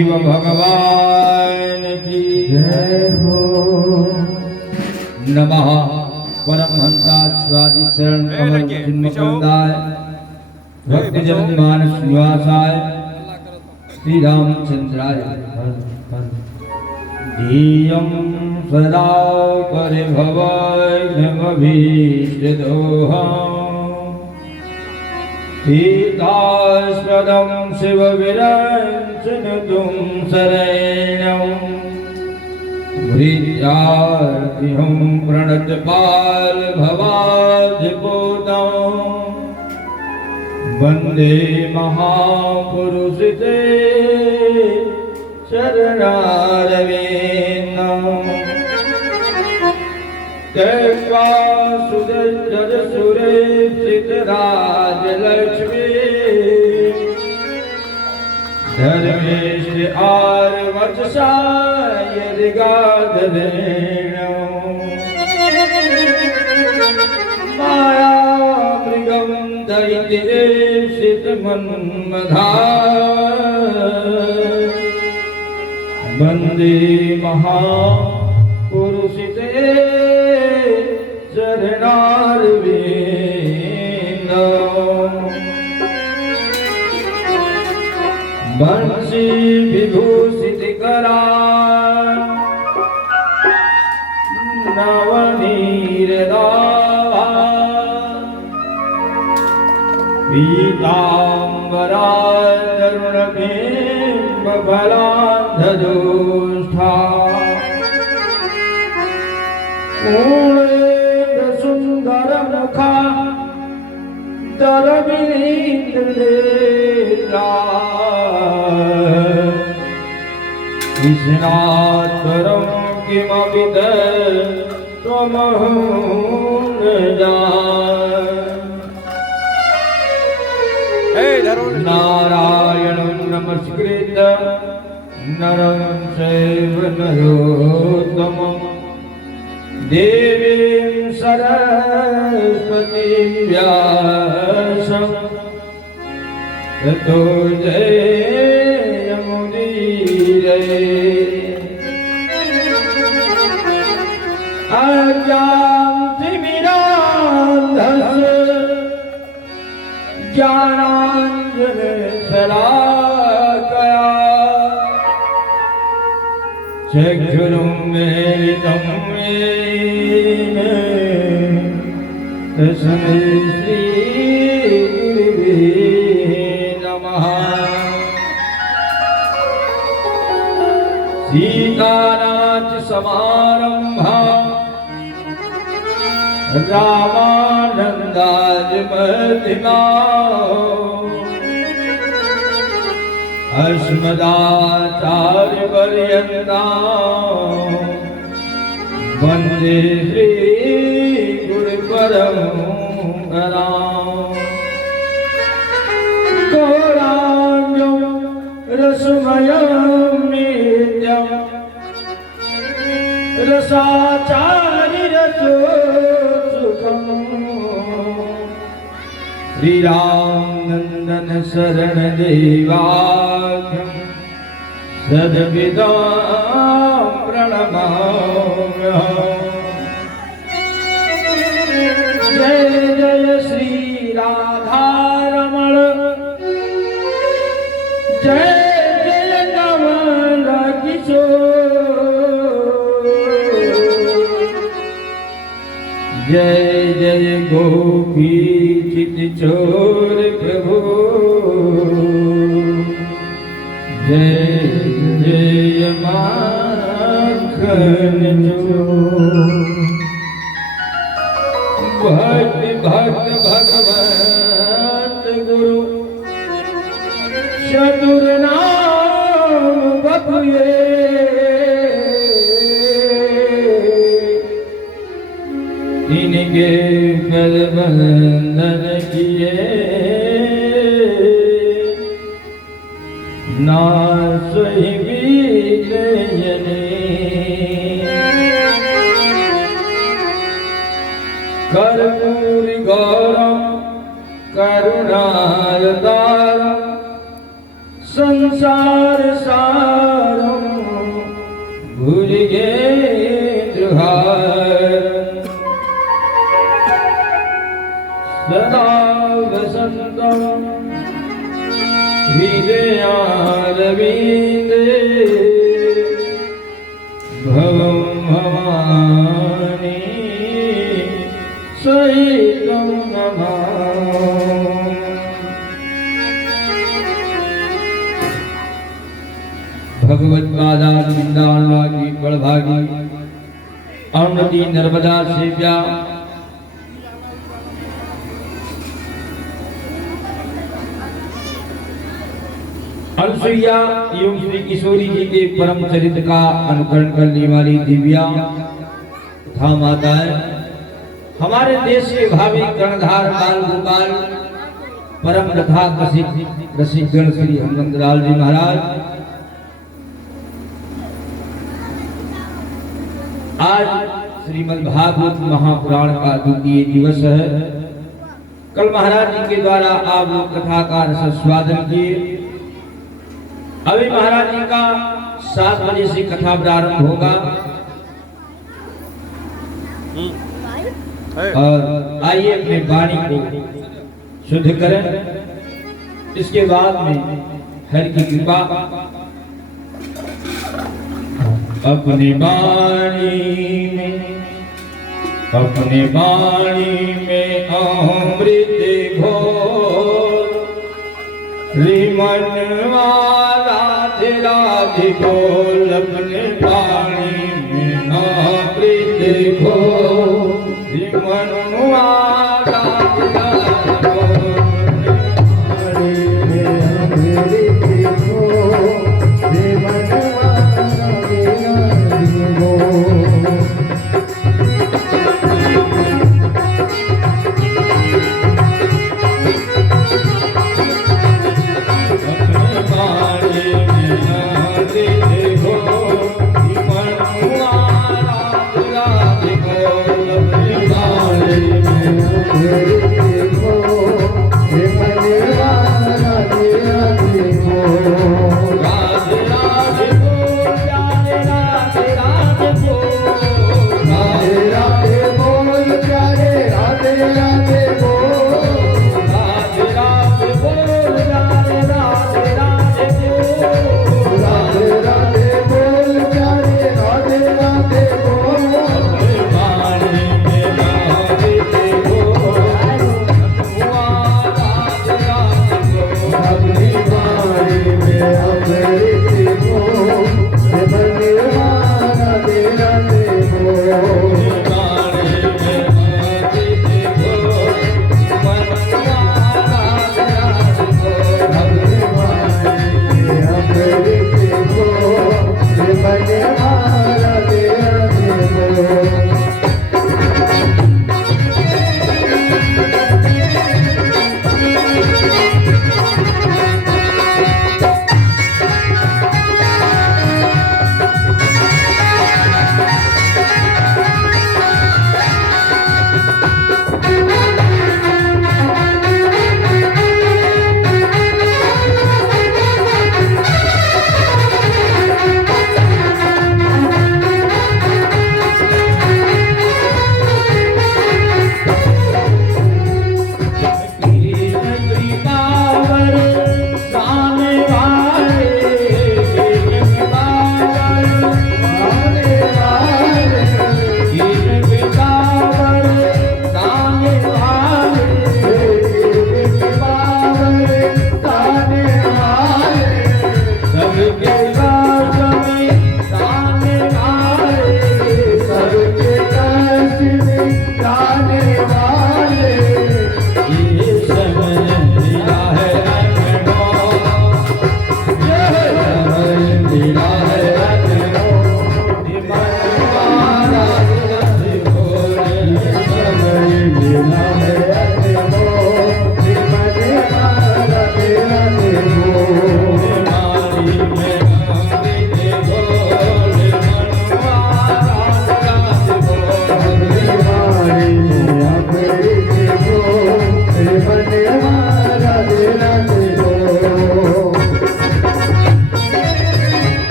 शिव भगवान की जय हो। नमः परमहंसा स्वादि चरण कमल चिन्मकंदाय भक्ति जन मानस निवासाय श्री रामचंद्राय धीयं सदा परिभवघ्नमभीष्टदोहम् सीतास्पदं शिवविरञ्चनुतं शरणं भृत्यार्तिहं प्रणतपालभवाधिपूतं वन्दे महापुरुषते शरणारविन्दम् त्यक्त्वा सुरेक्षितराजलक्ष्मी धर्मेष्ठ आर्वचसा यदिगाधरेण मायामृगं दैत्येक्षितमन्मधा वन्दे महापुरुषिते शरणारविन्दम् बंशी विभूषितकरा नवनीरदाभा पीताम्बरा तरुणबिम्बफलान्धदोष्ठा सुंदरमुखा दरविनीन्द्रनेत्रा कृष्णात्परं किमपि त्वमहं न जाने। नारायणं नमस्कृत्य नरं चैव नरोत्तमं देवीं सरस्वतीं व्यासं ततो जयमुदीरये। अज्ञानतिमिरान्धस्य ज्ञानाञ्जनशलाकया चक्षुरुन्मीलितं येन तस्मै श्रीगुरुवे नमः। सीतानाथसमारम्भां रामानन्दादिमध्यमाम् अस्मदाचार्यपर्यन्तां वन्दे श्रीगुरुपरम्पराम्। गौराङ्गं रसमयं नित्यं रसाचार्यरसोत्सुकम् श्रीरामनन्दन शरण देवाख्यं सद्विदा प्रणमाम्यहम्। जय जय श्री राधारमण जय जय कमल किशोर जय जय गोपी चितचोर प्रभु जय जय माखन चोर। भक्त भक्त भगवत गुरु चतुर नाम बपुए इनके कर बंधन किए ना सही बीजने कर्पूर गौरम करुणावतारम संसार सार गोविंदे भवं भवानी सहितं नमामि। भगवत पादा वृंदावन की बड़भागी अरुणति नर्मदा सेव्या अनुसुईया एवं श्री किशोरी जी के परम चरित्र का अनुकरण करने वाली दिव्या तथा माताएं, हमारे देश के भावी कर्णधार बाल गोपाल परम कथा रसिक गण श्री हनुमंतलाल जी महाराज, आज श्रीमद् भागवत महापुराण का द्वितीय दिवस है। कल महाराज जी के द्वारा आप लोग कथा का रसस्वादन किए। अभी महाराज जी का 7 बजे से कथा प्रारंभ होगा और आइए अपने वाणी को शुद्ध करें। इसके बाद में हरि की कृपा अपनी वाणी में अमृत घोर रिमनवा राधे राधे बोल। अपने वाणी में अमृत घोर रिमनवा राधे राधे बोल।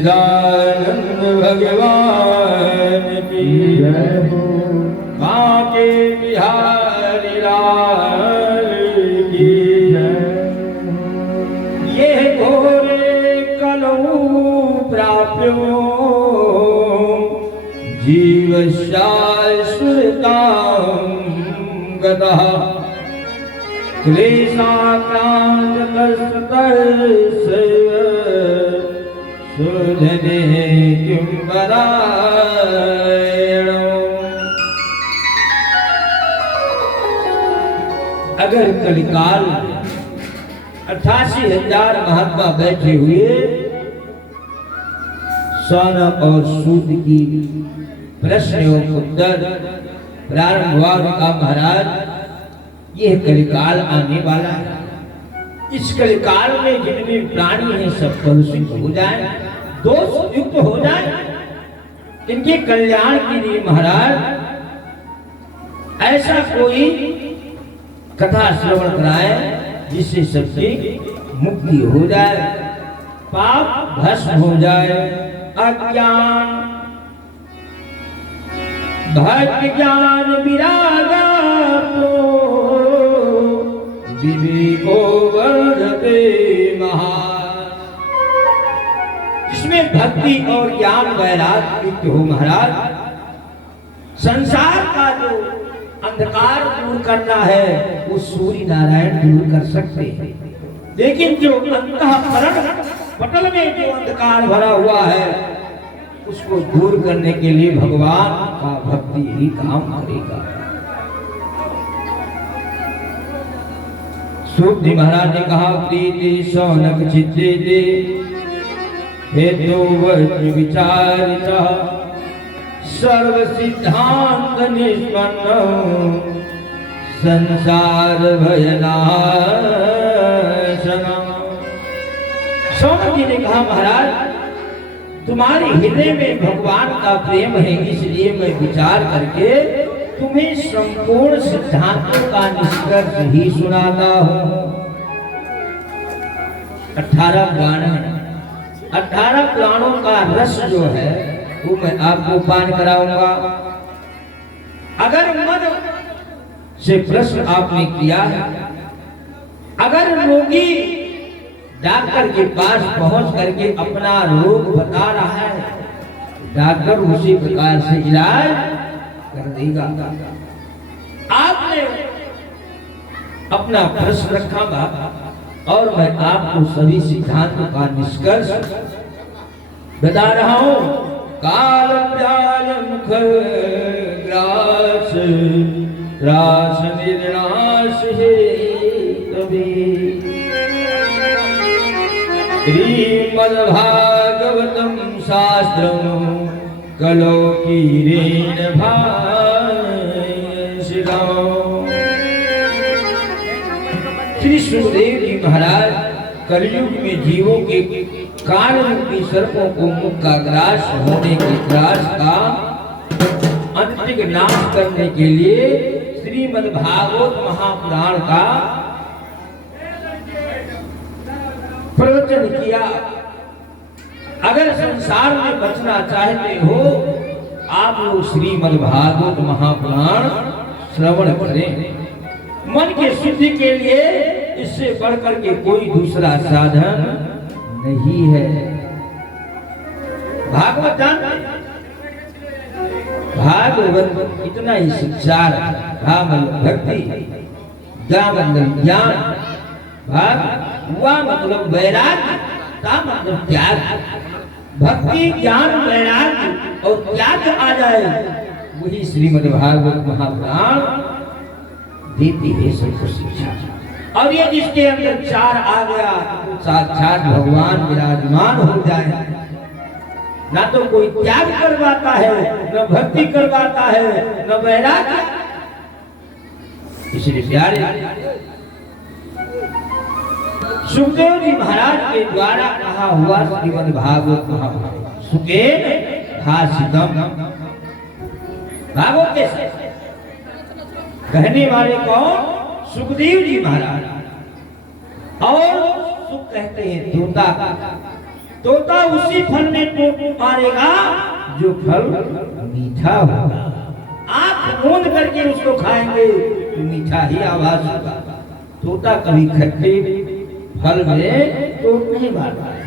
सच्चिदानंद भगवान की जय हो। बांके बिहारी लाल की जय हो। ये घोरे कलौ प्राप्यो जीव शाश्वतां गतः क्लेशाक्रांतस्तस्य सुधने किं परायणो। अगर कलिकाल 88,000 महात्मा बैठे हुए सोना और सूद की प्रश्न और उत्तर प्रारंभ हुआ का महाराज यह कलिकाल आने वाला है। इस कलिकाल में जितने प्राणी हैं सब कलुषित हो जाए, दोष युक्त हो जाए, इनके कल्याण के लिए महाराज ऐसा कोई कथा श्रवण कराए जिससे सबकी मुक्ति हो जाए, पाप भस्म हो जाए, अज्ञान भक्त ज्ञान विरागा तो विवेको वर्धते महान। जिसमें भक्ति और ज्ञान वैराग्य हो महाराज, संसार का जो अंधकार दूर करना है वो सूर्य नारायण दूर कर सकते हैं, लेकिन जो अंतःकरण पटल में जो अंधकार भरा हुआ है उसको दूर करने के लिए भगवान का भक्ति ही काम करेगा। सूर्य महाराज ने कहा प्रीति शौनक चित्ते दे हेतु विचारिता सर्व सिद्धांत निष्पन्न संसार भयनाशना। शौनक जी ने कहा महाराज तुम्हारे हृदय में भगवान का प्रेम है, इसलिए मैं विचार करके तुम्हें संपूर्ण सिद्धांतों का निष्कर्ष ही सुनाता हूँ। 18 प्राण है, 18 प्राणों का रस जो है वो मैं आपको पान कराऊंगा। अगर मन से प्रश्न आपने किया है, अगर रोगी डॉक्टर के पास पहुंच करके अपना रोग बता रहा है, डॉक्टर उसी प्रकार से इलाज कर देगा। आपने अपना प्रश्न रखा और मैं आपको सभी सिद्धांतों का निष्कर्ष बता रहा हूं। काल ग्रास रास निर्नाश है कभी श्रीमद्भागवतम शास्त्रम कलो कीरेण भाषितो। श्री सुखदेव जी महाराज कलयुग में जीवों के काल रूपी सर्पों को मुख का ग्रास होने के ग्रास का अंतिक नाश करने के लिए श्रीमद्भागवत महापुराण का प्रवचन किया। अगर संसार में बचना चाहते हो आप लोग श्रीमद्भागवत महापुराण श्रवण करें। मन के शुद्धि के लिए इससे बढ़कर के कोई दूसरा साधन नहीं है। भागवत भागवत इतना ही शिक्षा है। भक्ति, ज्ञान, भाग हुआ मतलब वैराग्य, का मतलब त्याग। भक्ति ज्ञान वैराग्य और त्याग आ जाए वही श्रीमद्भागवत महापुराण देती है सबको शिक्षा। और ये जिसके अंदर 4 आ गया साक्षात भगवान विराजमान हो जाए। ना तो कोई त्याग करवाता है, न भक्ति करवाता है, न वैराग्य। इसलिए प्यारे सुखदेव जी महाराज के द्वारा कहा हुआ श्रीमद्भागवत महापुराण सुकेन भाषितम। भागवत के कहने वाले कौन? सुखदेव जी महाराज। और सुख कहते हैं तोता का, तोता उसी फल में तो मारेगा जो फल मीठा होगा। आप मूंद करके उसको खाएंगे तो मीठा ही आवाज होगा। तोता कभी खट्टे फल में तो नहीं मारता है।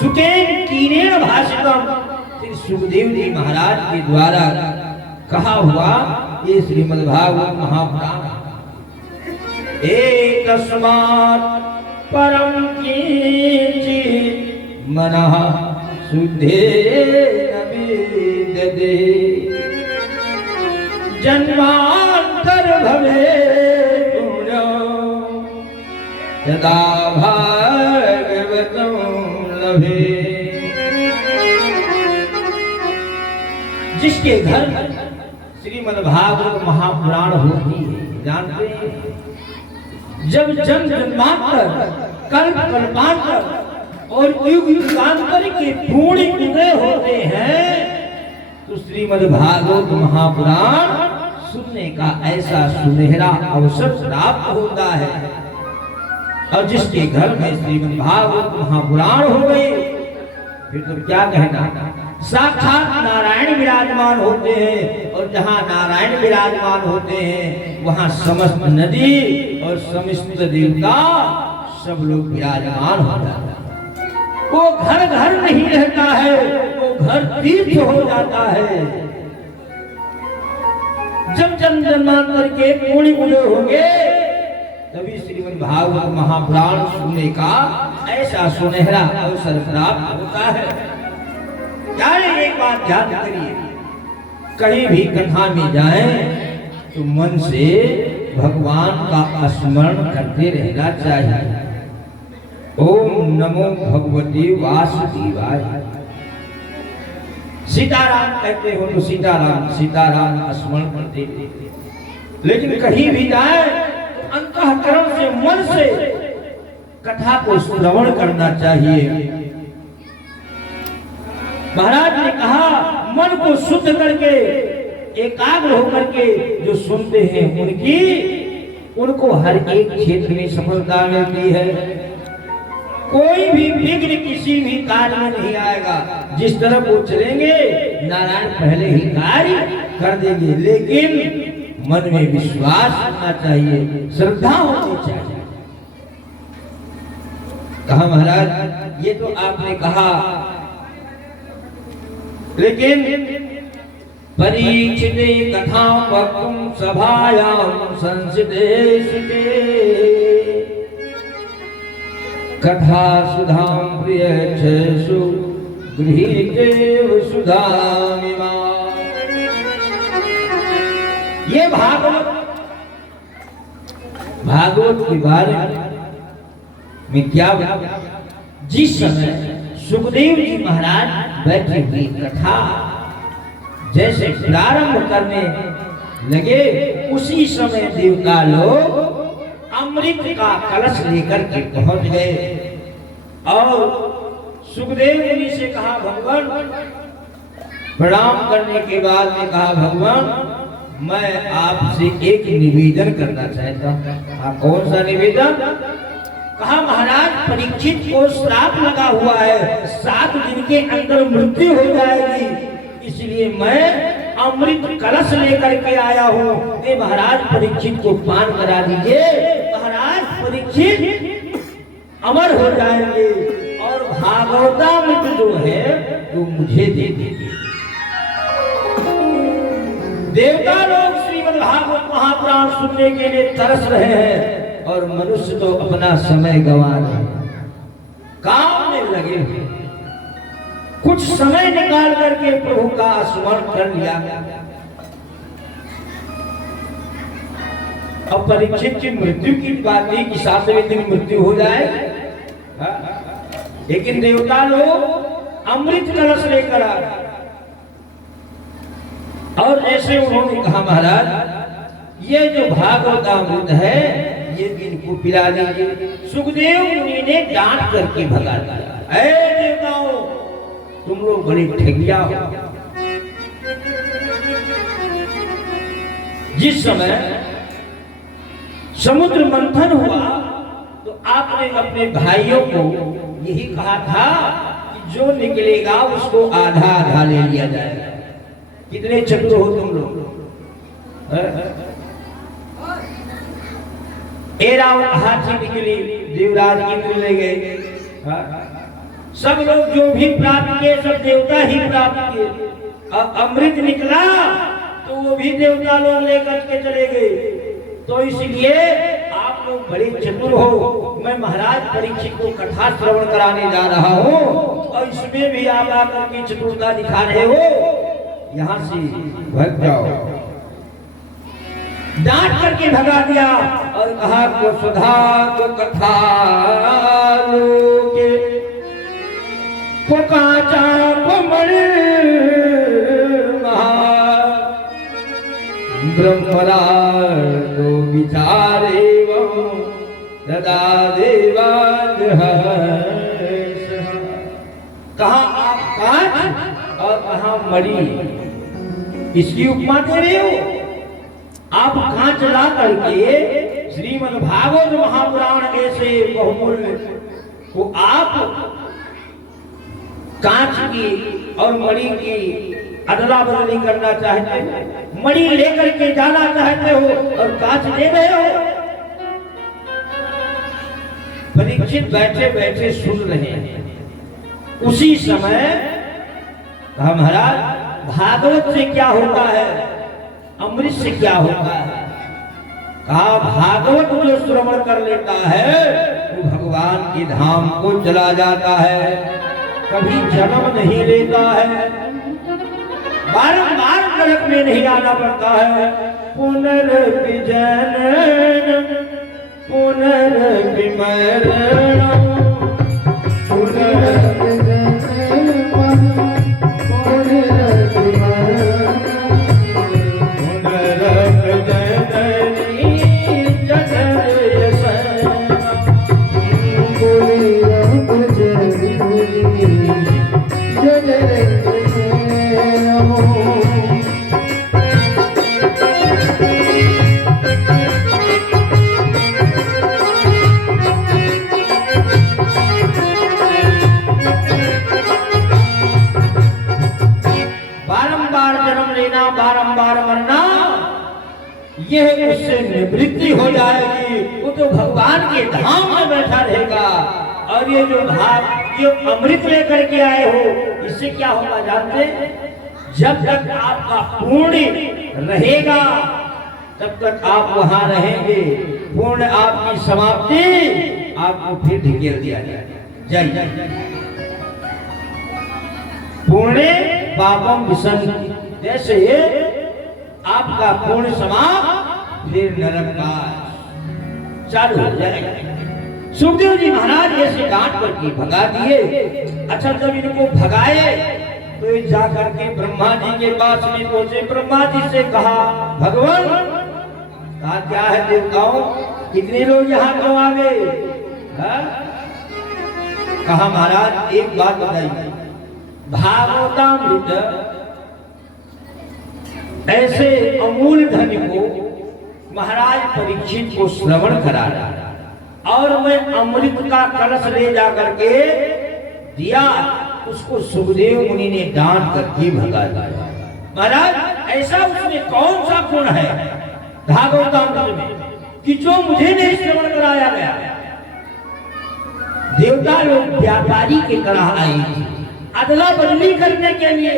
सुकेन कीनेन भाषितम, श्री सुखदेव जी महाराज के द्वारा कहा हुआ ये श्रीमद्भागवत महापुराण। एकस्मात् परम किंचित् मनः शुद्धेन विद्यते जन्मांतर भवेत् पुण्यो यदा भागवतं लभे। जिसके घर श्रीमद्भागवत महापुराण होती है, जानते हैं जब जन्म जन्मांतर कल्प कल्पांतर और युग युगांतर के पूर्ण उदय होते हैं तो श्रीमद्भागवत महापुराण सुनने का ऐसा सुनहरा अवसर प्राप्त होता है। और जिसके घर में श्रीमद्भागवत महापुराण हो गए फिर तो क्या कहना, साक्षात नारायण विराजमान होते हैं। और जहाँ नारायण विराजमान होते हैं वहाँ समस्त नदी और समस्त देवता सब लोग विराजमान हो जाते हैं। वो घर घर नहीं रहता है, वो घर तीर्थ हो जाता है। जब जन्म जन्मांतर के पूर्ण उदय होंगे तभी श्रीमद्भागवत महापुराण सुनने का ऐसा सुनहरा अवसर प्राप्त होता है। यानी एक बात याद करिए, कहीं भी कथा में जाएं तो मन से भगवान का स्मरण करते रहना चाहिए। ओम नमो भगवते वासुदेवाय। सीताराम कहते हो तो सीताराम सीताराम स्मरण करते रहते, लेकिन कहीं भी जाए तो अंतःकरण से मन से कथा को श्रवण करना चाहिए। महाराज ने कहा मन को शुद्ध करके एकाग्र होकर के जो सुनते हैं उनको हर एक क्षेत्र में सफलता मिलती है। कोई भी विघ्न किसी भी कार्य में नहीं आएगा। जिस तरफ वो चलेंगे नारायण पहले ही कार्य कर देंगे, लेकिन मन में विश्वास होना चाहिए, श्रद्धा होनी चाहिए। कहा महाराज ये तो आपने कहा, लेकिन परीक्षिते कथा वक्तुं सभायां संसितेषु कथा सुधां प्रियच्छसु गृहीते सुधामिमा। ये भागवत के बारे में क्या जिस समय सुखदेव जी महाराज बैठे हुए कथा जैसे प्रारंभ करने लगे उसी समय देवता लोग अमृत का कलश लेकर के पहुंच गए और सुखदेव जी से कहा भगवान, प्रणाम करने के बाद में कहा भगवान मैं आपसे एक निवेदन करना चाहता हूँ। कौन सा निवेदन? कहा महाराज परीक्षित को श्राप लगा हुआ है, 7 दिन के अंदर मृत्यु हो जाएगी, इसलिए मैं अमृत कलश लेकर के आया हूँ। ये महाराज परीक्षित को पान करा दीजिए, महाराज परीक्षित अमर हो जाएंगे और भागवतामृत जो है वो मुझे दे दीजिए। देवता लोग श्रीमद्भागवत महापुराण सुनने के लिए तरस रहे हैं और मनुष्य तो अपना समय गंवा रहे, काम में लगे हुए। कुछ समय निकाल करके प्रभु का स्मरण कर लिया। अब परीक्षित की मृत्यु की बात नहीं कि 7वें दिन मृत्यु हो जाए, लेकिन देवता लोग अमृत कलश लेकर आ गए और ऐसे उन्होंने कहा महाराज ये जो भागवत अमृत है ये इनको पिला दीजिए। सुखदेव मुनि ने डांट करके भगा दिया, ऐ देवताओं तुम लोग बड़ी ठगिया हो। जिस समय समुद्र मंथन हुआ तो आपने अपने भाइयों को यही कहा था कि जो निकलेगा उसको आधा आधा ले लिया जाएगा। कितने चतुर हो तुम लोग। एरावत हाथी निकली, देवराज इंद्र ले गए। सब लोग जो भी प्राप्त किए सब देवता ही प्राप्त किए। अब अमृत निकला तो वो भी देवता लोग लेकर के चले गए। तो इसलिए आप लोग बड़े चतुर हो। मैं महाराज परीक्षित को कथा श्रवण कराने जा रहा हूँ और इसमें भी आप आकर के चतुरता दिखा रहे हो। यहाँ से भाग जाओ। डांट करके भगा दिया और कहा को सुधा को कथा के को काचा कोमल ब्रह्मरा तो विचारे सदा देवाज कहा आप कांच और कहा मणि, इसकी उपमा दे रहे हो। आप कांच ला करके श्रीमद् भागवत महापुराण ऐसे बहुमूल्य को आप कांच की और मणि की अदला बदली करना चाहते हो, मणि लेकर के जाना चाहते हो और कांच दे रहे हो। परीक्षित बैठे बैठे सुन रहे हैं। उसी समय महाराज भागवत से क्या होता है, अमृत से क्या होता है। कहा भागवत जो श्रवण कर लेता है वो भगवान के धाम को चला जाता है, कभी जन्म नहीं लेता है, बारंबार नरक में नहीं आना पड़ता है। पुनर्विजनन पुनर्विमरणम बारंबार मरना, यह उससे निवृत्ति हो जाएगी। वो तो भगवान के धाम में बैठा रहेगा। और ये जो ये अमृत लेकर के आए हो, इससे क्या होगा जानते? जब तक आपका पूर्ण रहेगा तब तक आप वहां रहेंगे। पूर्ण आपकी समाप्ति आपको फिर ढकेल दिया जाएगा। पूर्ण पापम विसर्जन, जैसे आपका पूर्ण समाप्त फिर नरक का चालू हो जाएगा। सुखदेव जी महाराज ऐसे डांट करके भगा दिए। अच्छा जब इनको भगाए तो ये जाकर के ब्रह्मा जी के पास में पहुंचे। ब्रह्मा जी से कहा भगवान कहा क्या है देवताओं, कितने लोग यहाँ क्यों आ गए? कहा महाराज एक बात बताइए, भागवतामृत ऐसे अमूल धन को महाराज परीक्षित को श्रवण करा और मैं अमृत का कलश ले जाकर के दिया, उसको सुखदेव मुनि ने डांट करके भगा दिया। महाराज ऐसा उसमें कौन सा गुण है भागवतामृत में कि जो मुझे नहीं श्रवण कराया गया? देवता लोग व्यापारी के तरह आए थे अदला बदली करने के लिए,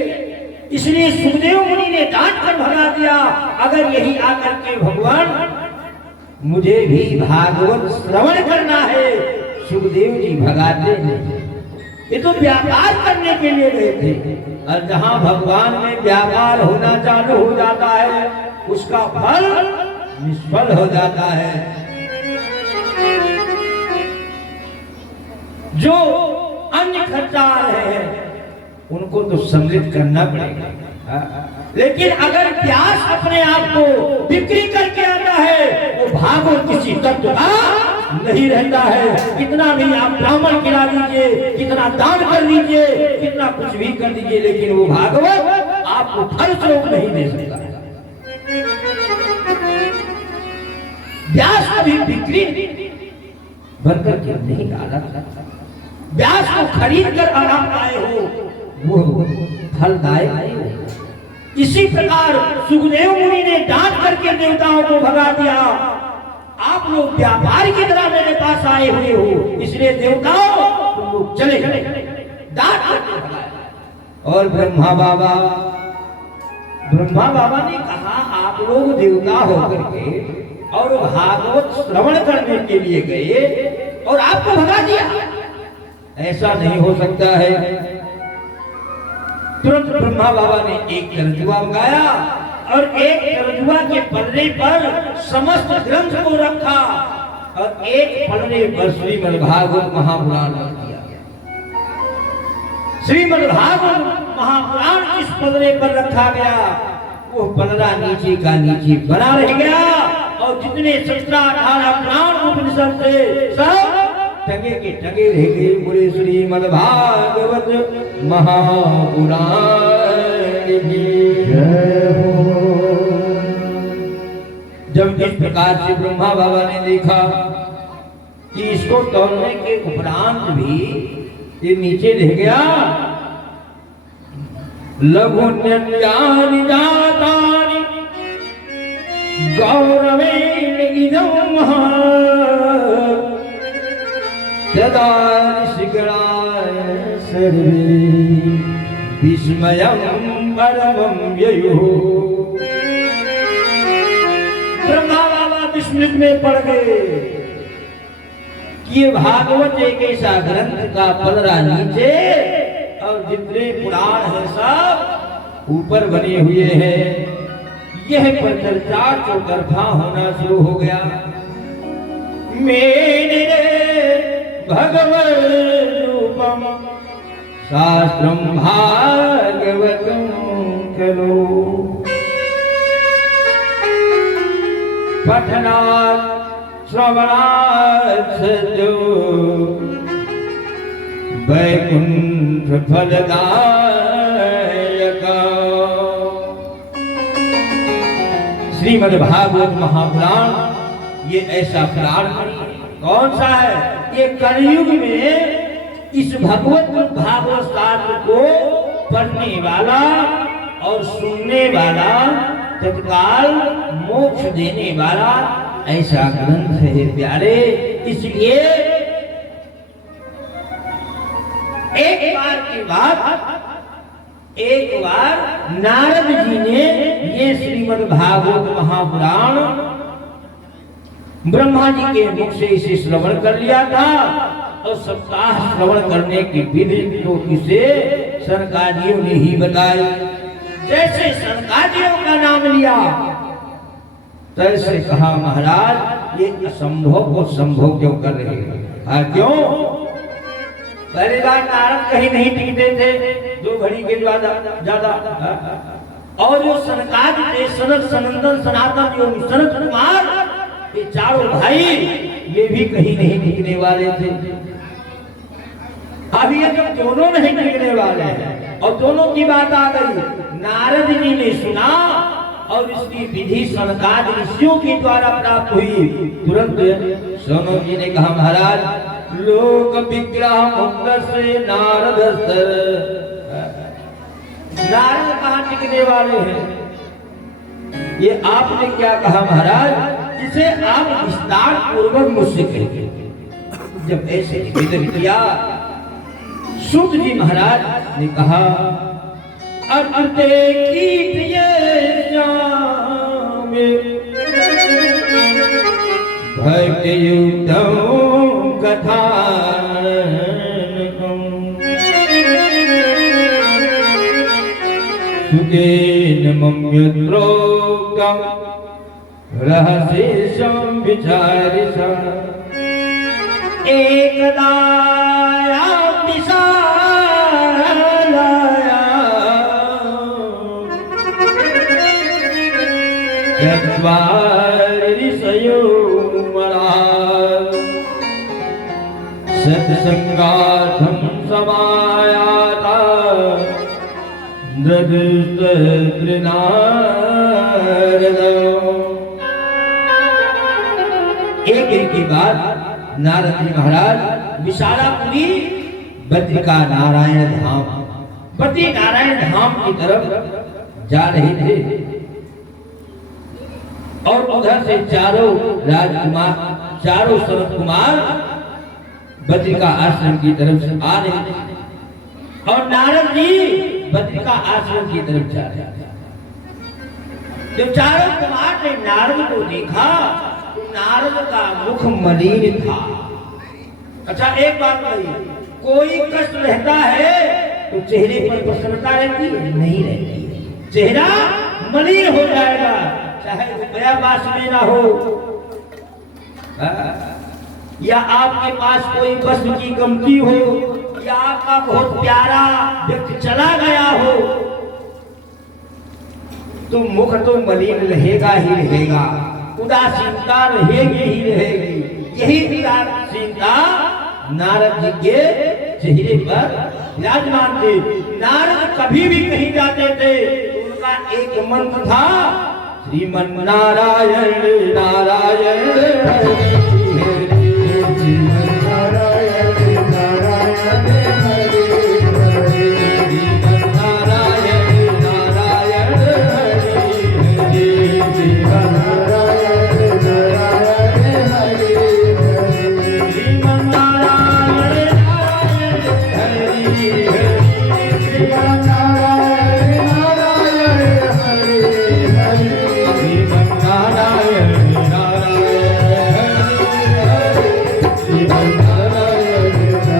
इसलिए सुखदेव मुनि ने डांट कर भगा दिया। अगर यही आकर के भगवान मुझे भी भागवत श्रवण करना है, सुखदेव जी भगाते नहीं। ये तो व्यापार करने के लिए गए थे, और जहां भगवान में व्यापार होना चालू हो जाता है उसका फल निष्फल हो जाता है। जो अन्य खर्चा रहे हैं उनको तो सम्मिलित करना पड़ेगा, लेकिन अगर व्यास अपने आप को बिक्री करके आता है वो भागवत किसी तत्व का नहीं रहता है। कितना भी आप ब्राह्मण खिला दीजिए, कितना दान कर दीजिए, कितना कुछ भी कर दीजिए, लेकिन वो भागवत आपको फल स्वरूप नहीं दे सकता है। व्यास कभी बिक्री बनकर के नहीं डाला। व्यास को खरीद कर आराम पाए हो, वो फलदायक नहीं हो। इसी प्रकार सुखदेव मुनि ने डांट करके देवताओं को भगा दिया। आप लोग व्यापार की तरह मेरे पास आए हुए हो, इसलिए देवताओं तुम लोग चले गए, डांट करके भगाया। और ब्रह्मा बाबा ने कहा आप लोग देवता होकर के और भागवत श्रवण करने के लिए गए और आपको भगा दिया, ऐसा नहीं हो सकता है। तुरंत ब्रह्मा बाबा ने एक तरजुआ गाया और एक तरजुआ के पल्ले पर समस्त ग्रंथ को रखा और एक पल्ले पर श्रीमद्भागवत महापुराण रख दिया। श्रीमद्भागवत महापुराण इस पल्ले पर रखा गया, वो पल्ला नीचे का नीचे बना रह गया और जितने 17-18 पुराण उपनिषद थे सब टंगे के टंगे रह गए। बोले श्रीमद्भागवत महापुराण की जय हो। जब इस प्रकार से ब्रह्मा बाबा ने देखा कि इसको तोड़ने के उपरांत भी ये नीचे रह गया, लघुन्यानि जातानि गौरवेण इदं सदा शिखराय सर्वे विस्मयं परमं ययुः। ब्रह्मा बाबा विस्मित में पड़ गए कि ये भागवत एक ऐसा ग्रंथ का पलरा नीचे और जितने पुराण है सब ऊपर बने हुए हैं। यह चर्चा चौतरफा होना शुरू हो गया। मेरे भगवत रूपम शास्त्रम भागवतम खलु पठनात् श्रवणात् सद्यो वैकुंठ फलदायक। श्रीमद्भागवत महापुराण ये ऐसा पुराण कौन सा है? ये कलयुग में इस भागवत शास्त्र को पढ़ने वाला और सुनने वाला तत्काल मोक्ष देने वाला ऐसा ग्रंथ है प्यारे। इसलिए एक बार नारद जी ने ये श्रीमद्भागवत महापुराण ब्रह्मा जी के मुख से इसे श्रवण कर लिया था और सप्ताह श्रवण करने की विधि तो इसे सनकादियों ने ही बताई। जैसे सनकादियों का नाम लिया तैसे कहा महाराज ये असंभव को संभव क्यों कर रहे हैं? क्यों? पहली बार नारद कहीं नहीं टिकते थे 2 घड़ी के ज्यादा और जो सनकादि थे सनक सनंदन सनातन जो सनत कुमार ये चारों भाई ये भी कहीं नहीं टिकने वाले थे। अभी ये जब दोनों नहीं टिकने वाले हैं और दोनों की बात आ गई, नारद जी ने सुना और इसकी विधि सनकादि ऋषियों के द्वारा प्राप्त हुई। तुरंत सोनो जी ने कहा महाराज लोक विग्रह मुक्त से नारद नारद कहाँ टिकने वाले हैं? ये आपने क्या कहा महाराज? इसे आप विस्तार पूर्वक मुझसे कहिए। जब ऐसे निवेदन किया सूत जी महाराज ने कहा अर्ते की प्रिय भक्ति युक्तम कथा सुखेन मम्यत्रोक्तम रहस्यं विचारिष एकदा सत्संगार्थं समायाता एक दिन की बात नारद जी महाराज विशालापुरी बद्रिका नारायण धाम, बद्री नारायण धाम की तरफ जा रहे थे और उधर से चारों राजकुमार, चारों सनत कुमार बद्रिका आश्रम की तरफ से आ रहे थे और नारद जी बद्रिका आश्रम की तरफ जा रहे थे। तो चारों कुमार ने नारद को देखा तो नारद का मुख मलिन था। अच्छा एक बात कही, कोई कष्ट रहता है तो चेहरे पर प्रसन्नता रहती है? नहीं रहती है, चेहरा मलिन हो जाएगा, चाहे रुपया पास में ना हो या आपके पास कोई वस्तु की कमती हो या आपका बहुत प्यारा व्यक्ति चला गया हो, तो मुख तो मलिन रहेगा ही रहेगा, उदासीनता रहेगी ही रहेगी। यही उदासीनता नारद जी के चेहरे पर विराजमान थे। नारद कभी भी कहीं जाते थे तो उनका एक मंत्र था, श्रीमन नारायण नारायण हरे हरे, श्रीमन नारायण नारायण हरे हरे, श्रीमन नारायण नारायण हरे हरे, श्रीमन नारायण नारायण हरे हरे, श्रीमन नारायण नारायण हरे हरे, श्रीमन नारायण नारायण हरे हरे, श्रीमन नारायण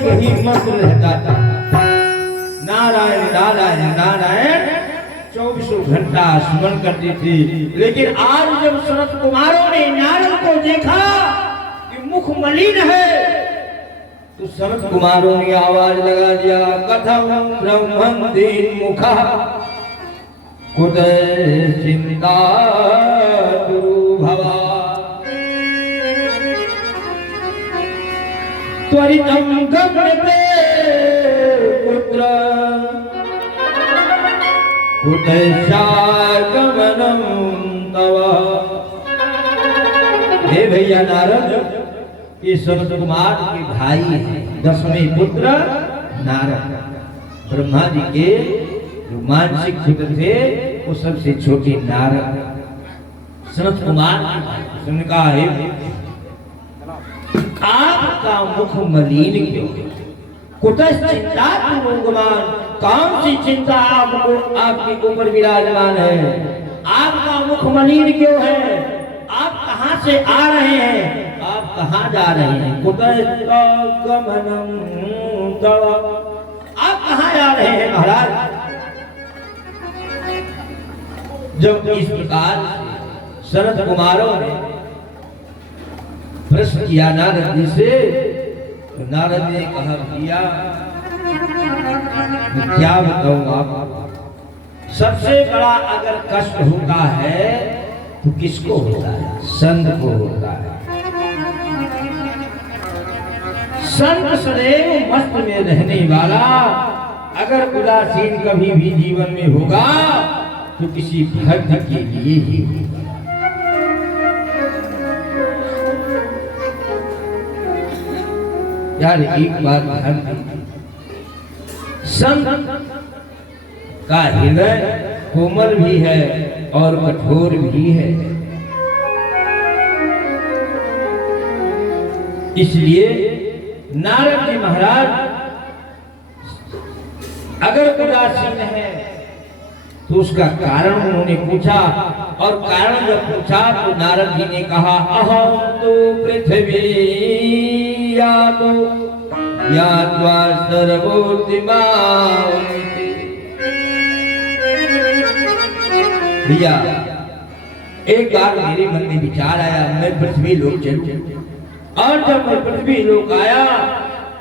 यही मंत्र रहता था, नारायण नारायण नारायण 24 घंटा स्मरण करती थी। लेकिन आज जब सनत कुमारों ने नारद को देखा कि मुख मलिन है तो सनत कुमारों ने आवाज लगा दिया, कथम ब्रह्मं दीन मुखा कुतः चिंता भवा, त्वरितं गम्यते पुत्र कुतश्चागमनं तव। हे भैया नारद, ये सनत कुमार के भाई हैं, 10वें पुत्र नारद, ब्रह्मा जी के जो मानसिक पुत्र थे वो सबसे छोटे नारद, सनत कुमार के भाई। सुन कहा, है आपका मुख मलिन क्यों है? कुतः चिंता भगवान, कौन सी चिंता आपको आपके ऊपर विराजमान है? आपका मुख मलिन क्यों है? आप कहाँ से आ रहे हैं? आप कहाँ जा रहे हैं? कुतः गमनं तव, आप कहाँ जा रहे हैं महाराज? जब इस प्रकार सनत कुमारों ने प्रश्न किया नारद जी से, तो नारद ने कहा, भैया मैं क्या बताऊं आप, सबसे बड़ा अगर कष्ट होता है तो किसको होता है? संत को होता है। संत सदैव मस्त में रहने वाला अगर उदासीन कभी भी जीवन में होगा तो किसी भक्त के लिए ही होगा। यार एक बात ध्यान दीजिए, संत का हृदय कोमल भी है और कठोर भी है, इसलिए नारद जी महाराज अगर उदासीन है तो उसका कारण उन्होंने पूछा, और कारण जब पूछा तो नारद जी ने कहा, अहम तो पृथ्वी यातो यात्वा सर्वोत्तिमा। भैया एक बार मेरे मन में विचार आया, मैं पृथ्वी लोक चलूं, और जब मैं पृथ्वी लोक आया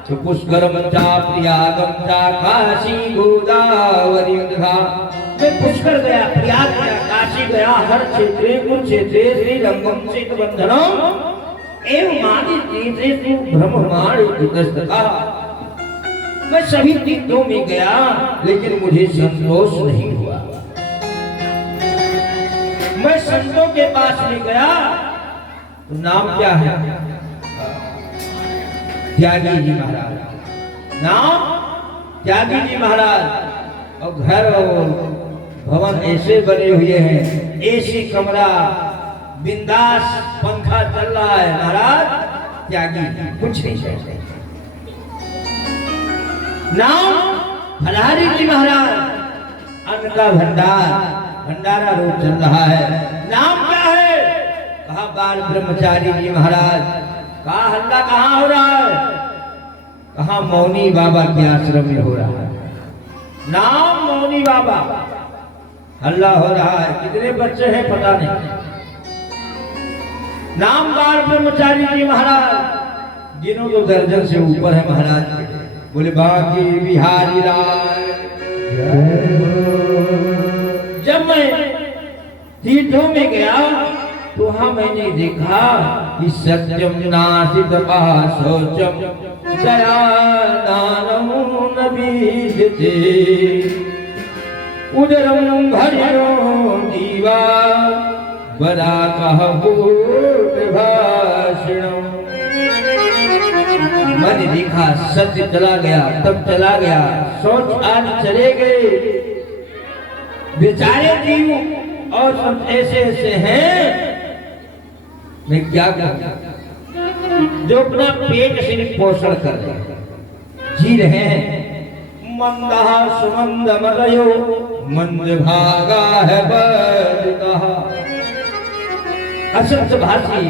तो पुष्करम चा प्रयागम चा काशी गोदावरी था। मैं पुष्कर गया, प्रयाग गया, काशी गया, हर क्षेत्रे कुरुक्षेत्रे श्रीरंगम सेतुबंधनम, एवं मानी तीसरे तू ब्रह्मांड उदस्त का। मैं सभी तीर्थों में गया लेकिन मुझे संतोष नहीं हुआ। मैं संतों के पास में गया तो नाम क्या है? त्यागी जी महाराज। नाम त्यागी जी महाराज। और घर और भवन ऐसे बने हुए हैं, एसी कमरा, बिंदास पंखा चल रहा है। महाराज त्यागी कुछ नहीं चाहिए। नाम फलारी जी महाराज। अन्न का भंडार, भंडारा रोज चल रहा है। नाम क्या है? कहा बाल ब्रह्मचारी जी महाराज। कहा हल्ला कहाँ हो रहा है? कहा मौनी बाबा के आश्रम में हो रहा है। नाम मौनी बाबा। हल्ला हो रहा है। कितने बच्चे हैं पता नहीं। नाम बाल ब्रह्मचारी जी महाराज। जिन्हों तो दर्जन से ऊपर है महाराज। बोले बाकी बिहारी राय। जब मैं तीर्थों में गया तो वहां मैंने देखा कि सत्यम नासित शौचम दया दानमो न बीजते उदरम भरियो दीवा बड़ा भाषण। मैंने देखा सत्य चला गया, तब चला गया, सोच आज चले गए। बेचारे जीव और सब ऐसे ऐसे हैं। मैं क्या करूं जो अपना पेट से पोषण कर रहे जी रहे हैं। मंदा सुमंद मलयो मंद भागा है बदहा। असंत भाषी,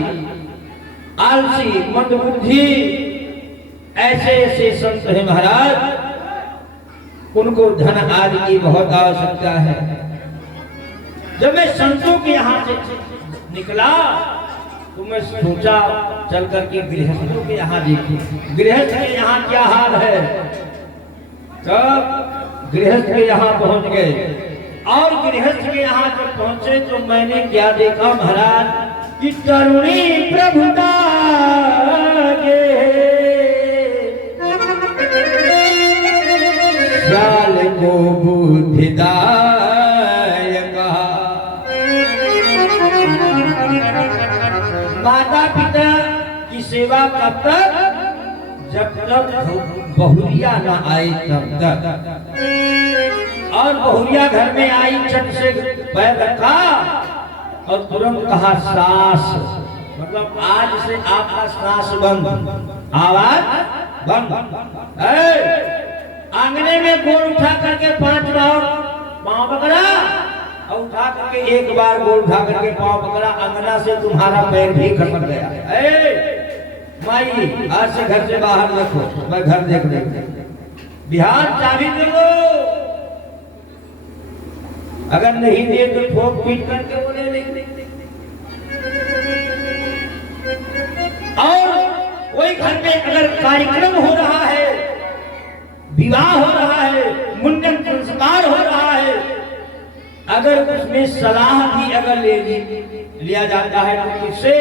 आलसी, मंद बुद्धि, ऐसे ऐसे संत हैं महाराज। उनको धन आदि की बहुत आवश्यकता है। जब मैं संतों के यहाँ से निकला तो मैं सोचा चल करके गृहस्थों के यहाँ देखूं। गृहस्थ के यहाँ क्या हाल है? तब गृहस्थ के यहाँ पहुंच गए और गृहस्थ के यहाँ जब पहुंचे तो मैंने क्या देखा महाराज कि तरुणी प्रभुता के जाल को बुद्धिदाय कहा। माता पिता की सेवा कब तक? जब तक बहुरिया न आई तब तक। और बहुरिया घर में आई, छत से पैर रखा और तुरंत कहा सास, मतलब आज से आपका सांस बंद, आवाज बंद। आंगने में गोल उठा करके 5 बार पांव पकड़ा और उठा करके एक बार गोल उठा करके पांव पकड़ा। अंगना से तुम्हारा पैर भी खसक गया। माई आज से घर से बाहर रखो, मैं घर देख लेंगे। बिहार चाबी दे दो, अगर नहीं दे तो ठोक पीट करके बोले नहीं। और कोई घर में अगर कार्यक्रम हो रहा है, विवाह हो रहा है, मुंडन संस्कार हो रहा है, अगर उसमें सलाह भी अगर लिया जाता है तो किससे?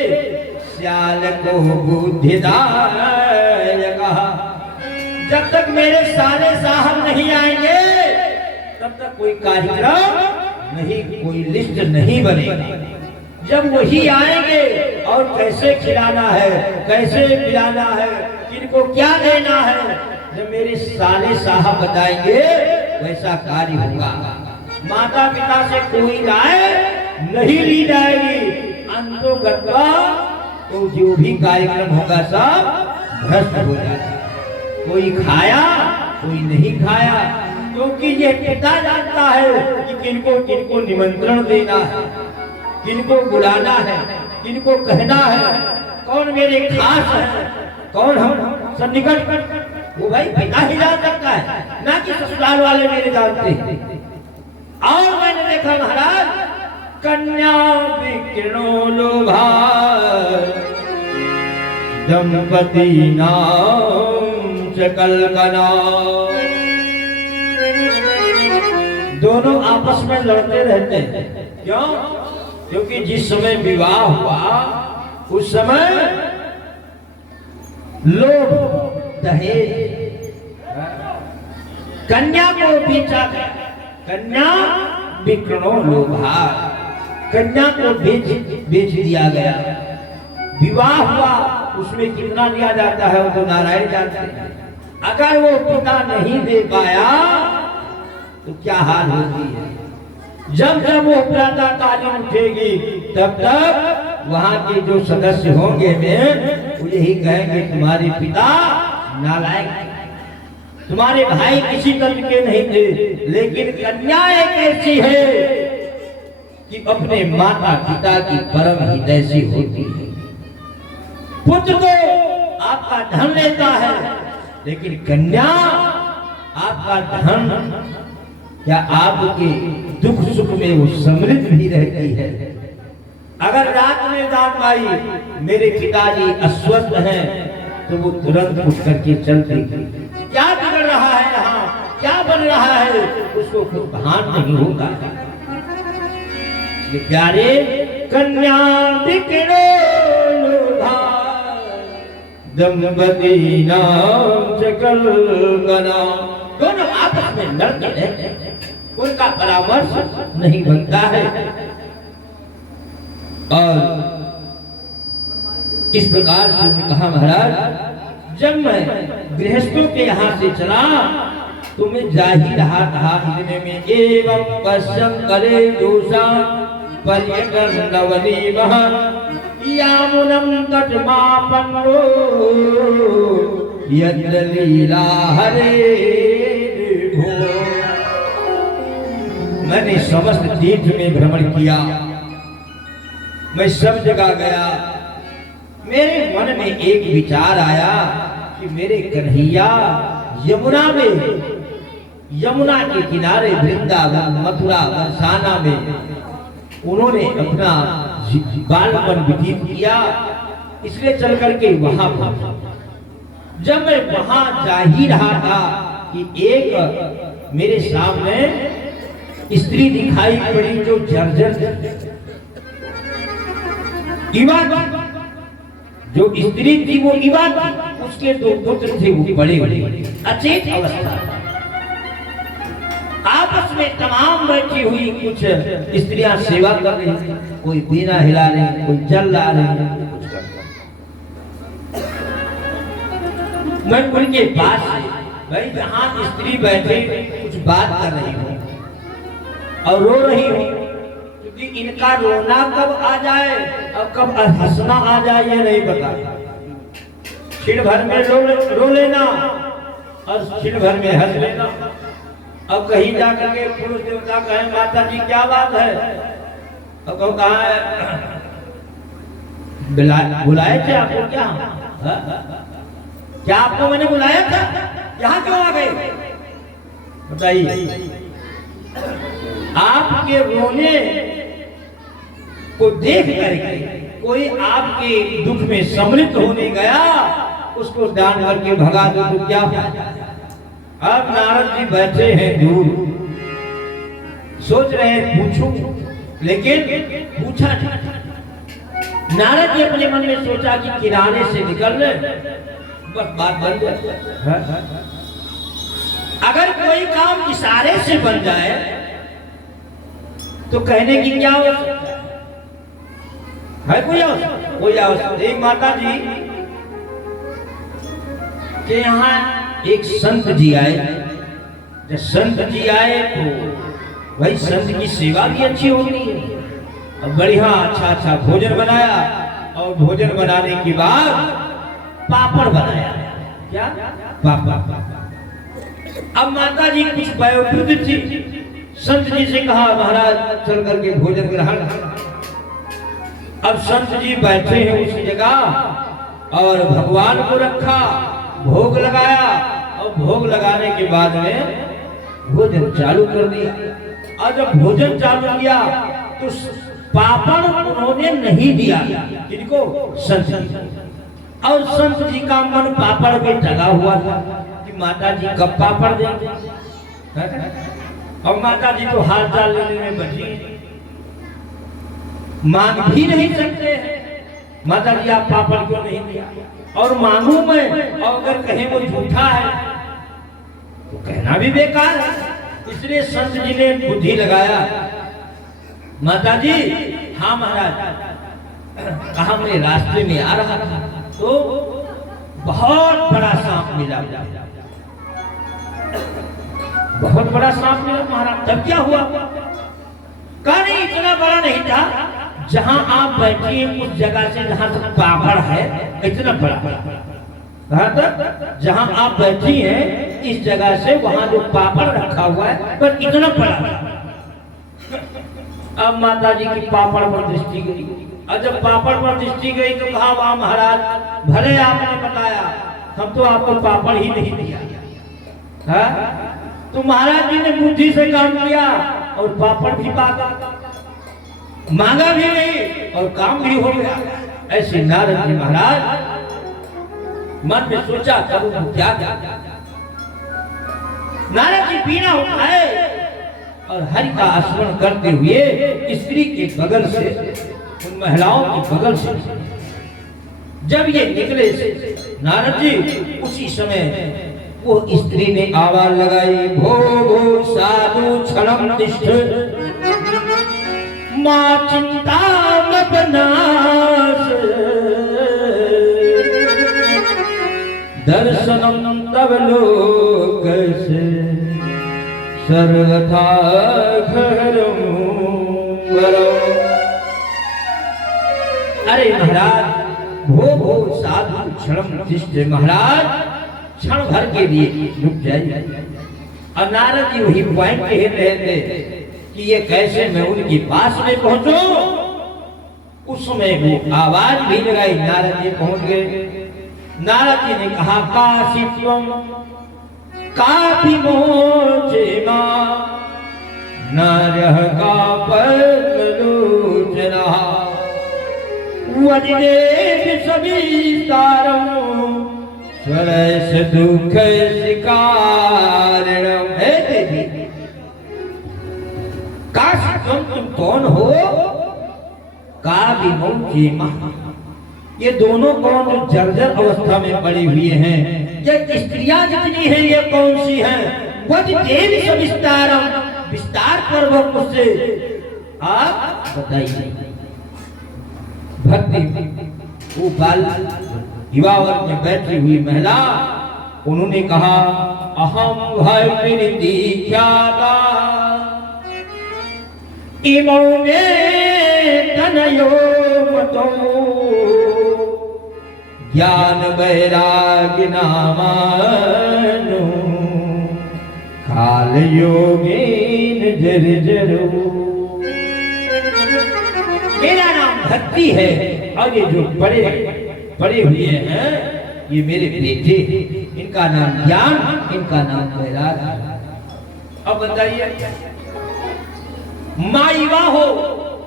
श्याल को बुद्धिदाय कहा। जब तक मेरे साले साहब नहीं आएंगे तब तक कोई कार्यक्रम नहीं, कोई लिस्ट नहीं बनेगा। जब वही आएंगे और कैसे खिलाना है, कैसे पिलाना है, किनको क्या देना है, जब मेरे साले साहब बताएंगे वैसा कार्य होगा। माता पिता से कोई राय नहीं ली जाएगी। अंतोगत्वा तो जो भी कार्यक्रम होगा सब भ्रष्ट हो जाएगा। कोई खाया, कोई नहीं खाया, क्योंकि ये पिता जानता है कि किनको किनको निमंत्रण देना है, किनको बुलाना है, किनको कहना है, कौन मेरे खास है, कौन हम सन्निकट, वो भाई पिता ही जान सकता है, ना कि ससुराल वाले मेरे जानते हैं। और मैंने देखा महाराज कन्या विकिरणो लोभा दंपति नाम कल्पना। दोनों आपस में लड़ते रहते हैं। क्यों? क्योंकि जिस समय विवाह हुआ उस समय लोभ, दहेज, कन्या को बेचा गया, कन्या बिक्रणो लोभार, कन्या को बेच दिया गया। विवाह हुआ, उसमें कितना दिया जाता है वो तो नारायण जानते हैं। अगर वो पिता नहीं दे पाया तो क्या हाल होती है। जब जब वो प्रातःकालीन उठेगी तब तक वहां के जो सदस्य होंगे में वो यही कहेंगे तुम्हारे पिता नालायक, तुम्हारे भाई किसी तत्व के नहीं थे। लेकिन कन्या एक ऐसी है कि अपने माता पिता की परम हितैषी होती है। पुत्र तो आपका धन लेता है, लेकिन कन्या आपका धन या आपके दुख सुख में वो समृद्ध भी रहती है। अगर रात में दान आई मेरे पिताजी अस्वस्थ हैं तो वो तुरंत उठ करके चलते, क्या बिगड़ रहा है यहाँ, क्या बन रहा है, उसको कुछ भान नहीं होता। प्यारे कन्या बिगड़ो दंपति नाम चकल गना, दोनों आपस में लड़ते रहते हैं, उनका परामर्श नहीं बनता है। और इस प्रकार से कहा महाराज जब मैं गृहस्थों के यहाँ से चला तो मैं जा ही रहा था, इतने में एवं पश्चिम करे दोषा पर्यटन नवनी वहन यामुनम तटमापन्नो यत्र लीला हरे भो। मैंने समस्त तीर्थ में भ्रमण किया, मैं सब जगह गया। मेरे मन में एक विचार आया कि मेरे कन्हैया यमुना में, यमुना के किनारे वृंदावन मथुरा बरसाना में उन्होंने अपना बालपन व्यतीत किया, इसलिए चल करके वहां पहुंचा। जब मैं वहां जा ही रहा था कि एक मेरे सामने स्त्री दिखाई पड़ी जो जर्जर युवा, जो स्त्री थी वो युवा, उसके दो पुत्र थे वो बड़े बड़े अचेत अवस्था, आपस में तमाम बैठी हुई कुछ स्त्रियां सेवा कर रही हैं, कोई बीना हिला रही, कोई जल ला रही, कुछ कर रही। मैं उनके पास भाई जहां स्त्री बैठे कुछ बात कर रही हूँ और रो रही हूँ, क्योंकि इनका रोना कब आ जाए और कब हंसना आ जाए ये नहीं पता। क्षण भर में रो लेना और क्षण भर में हंस लेना। अब कहीं जाकर के पुरुष देवता कहें माता जी क्या बात है, अब कहो कहा है बुलाए थे आपको, क्या क्या आपको मैंने बुलाया था, यहाँ क्यों आ गए बताइए। आपके रोने को देख करके कोई आपके दुख में सम्मिलित होने गया, उसको डांट करके भगा दो तो क्या। अब नारद जी बैठे हैं दूर, सोच रहे हैं पूछूं, लेकिन पूछा नहीं। नारद जी अपने मन में सोचा कि किनारे से निकल ले, बस बात बन जाए। अगर कोई काम इशारे से बन जाए तो कहने की क्या आवश्यकता है, कोई आवश्यकता। एक माता जी के यहाँ एक संत जी आए। जब संत जी आए तो भाई संत की सेवा भी अच्छी होती है। अब बढ़िया अच्छा भोजन बनाया और भोजन बनाने के बाद पापड़ बनाया। क्या पापड़। अब माता जी कुछ वयोवृद्ध थी, संत जी से कहा महाराज चल करके भोजन ग्रहण। अब संत जी बैठे हैं उसी जगह और भगवान को रखा, भोग लगाया और भोग लगाने के बाद में भोजन चालू कर दिया। और जब भोजन चालू किया तो पापड़ उन्होंने नहीं दिया, किनको? संत जी। और संत जी का मन पापड़ पे टगा हुआ था कि माता जी कब पापड़ देंगे। और माता जी तो हाथ डाल लेने में बची, मांग भी नहीं सकते हैं। माता जी आप पापड़ क्यों नहीं दिया? और मांगू मैं, और अगर कहें वो झूठा है तो कहना भी बेकार है। इसलिए संत जी ने बुद्धि लगाया। माता जी, हाँ महाराज, कहा मैं रास्ते में आ रहा था तो बहुत बड़ा सांप मिला, बहुत बड़ा सांप मिला महाराज। तब क्या हुआ? कहा नहीं, इतना बड़ा नहीं था, जहां आप बैठी उस जगह से जहां तक पापड़ है इतना बड़ा, कहा तक जहां आप बैठी हैं इस जगह से वहां जो पापड़ रखा हुआ है पर इतना बड़ा। अब माता जी की पापड़ पर दृष्टि गई, और जब पापड़ पर दृष्टि गई तो कहा वाह महाराज, भले आपने बताया, हम तो आपको पापड़ ही नहीं दिया। तो महाराज जी ने बुद्धि से काम किया और पापड़ भी मांगा भी नहीं और काम भी हो गया। ऐसे नारद जी महाराज मन में सोचा करूं क्या। नारद जी बीना उठाए और हरि का स्मरण करते हुए स्त्री के बगल से, उन महिलाओं के बगल से जब ये निकले नारद जी, उसी समय वो स्त्री ने आवाज लगाई, भो भो साधु क्षणम तिष्ठ मां चिंता मत नाश, दर्शनम तव लोकस्य सर्वथा घरम वरो। अरे महाराज, भो साधु क्षणम तिष्ठ, महाराज क्षण भर के लिए रुक जाइए। और नारद जी वही पॉइंट कह रहे थे कि ये कैसे मैं उनके पास में पहुंचूं। उस समय वो आवाज भी लगाई, नारद जी पहुंच गए। नारद जी ने कहा, काशित्वम कापि मोचे मां नार्यः का पद्मलोचना वदिदेव सविस्तारम स्वरस दुख शिकारणम। हे देवी, काशित्वम तुम कौन हो? कापि मोचे मां, ये दोनों कौन जो जर्जर अवस्था में पड़ी हुई हैं? ये स्त्रियां जितनी हैं ये कौन सी हैं? वह देवी सविस्तारम, विस्तार पूर्वक मुझसे आप बताइए। भक्ति वो बाल युवावर्ग में बैठी हुई महिला, उन्होंने कहा, अहम भक्ति ख्याता इमो में तनयो मतो ज्ञान वैराग्य नामानु काल योगीन जर्जरो। मेरा नाम भक्ति है और ये जो पड़े हुए हैं ये मेरे बेटे, इनका नाम ज्ञान, इनका नाम वैराग्य। अब बताइए, माँ युवा हो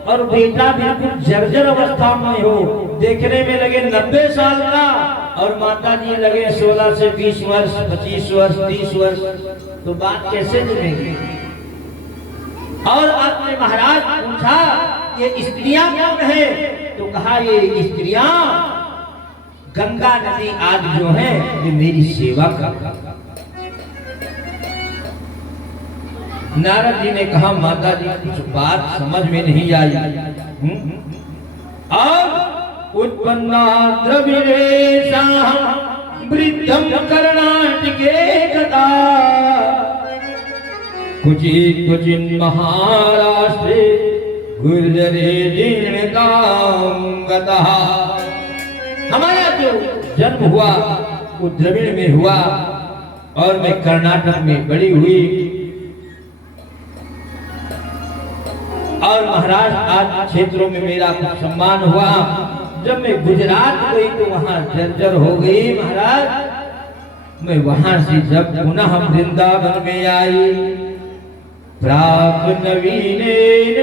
और बेटा बिल्कुल जर्जर अवस्था में हो, देखने में लगे 90 साल का और माता जी लगे 16 से 20 वर्ष, 25 वर्ष, 30 वर्ष, तो बात कैसे जमेगी? और आपने महाराज पूछा ये स्त्रियां कौन है? तो कहा ये स्त्रियां गंगा नदी आदि जो है ये मेरी सेवा कर। नारद जी ने कहा, माता जी कुछ बात समझ में नहीं आई। अब उत्पन्ना द्रविड़ेषां वृद्धं कर्णाटके गता क्वचिन् महाराष्ट्रे गुर्जरे जीर्णतां गतः। हमारा जो जन्म हुआ वो द्रविड़ में हुआ और मैं कर्नाटक में बड़ी हुई और महाराष्ट्र आदि क्षेत्रों में मेरा कुछ सम्मान हुआ। जब मैं गुजरात गई तो वहां जर्जर हो गई महाराज। मैं वहां से जब पुनः वृंदावन में आई, प्राप्त नवीन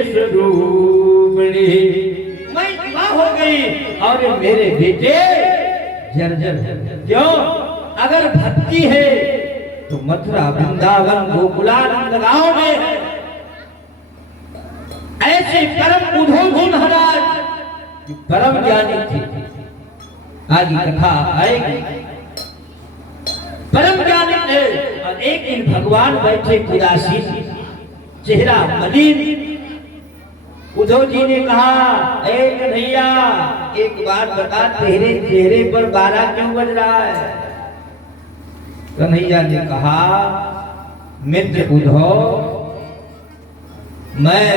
स्वरूपिणी, मैं विवाह हो गई और मेरे बेटे जर्जर। क्यों? अगर भक्ति है तो मथुरा वृंदावन गोकुलानंद गांव में है। ऐसे परम उद्धव महाराज परम ज्ञानी थे, आगे कथा आएगी। परम ज्ञानी थे और एक दिन भगवान बैठे उदासीन, चेहरा मलिन। उद्धव जी ने कहा, ए कन्हैया एक बात बता, तेरे चेहरे पर 12 क्यों बज रहा है? कन्हैया ने कहा, मित्र उद्धव, मैं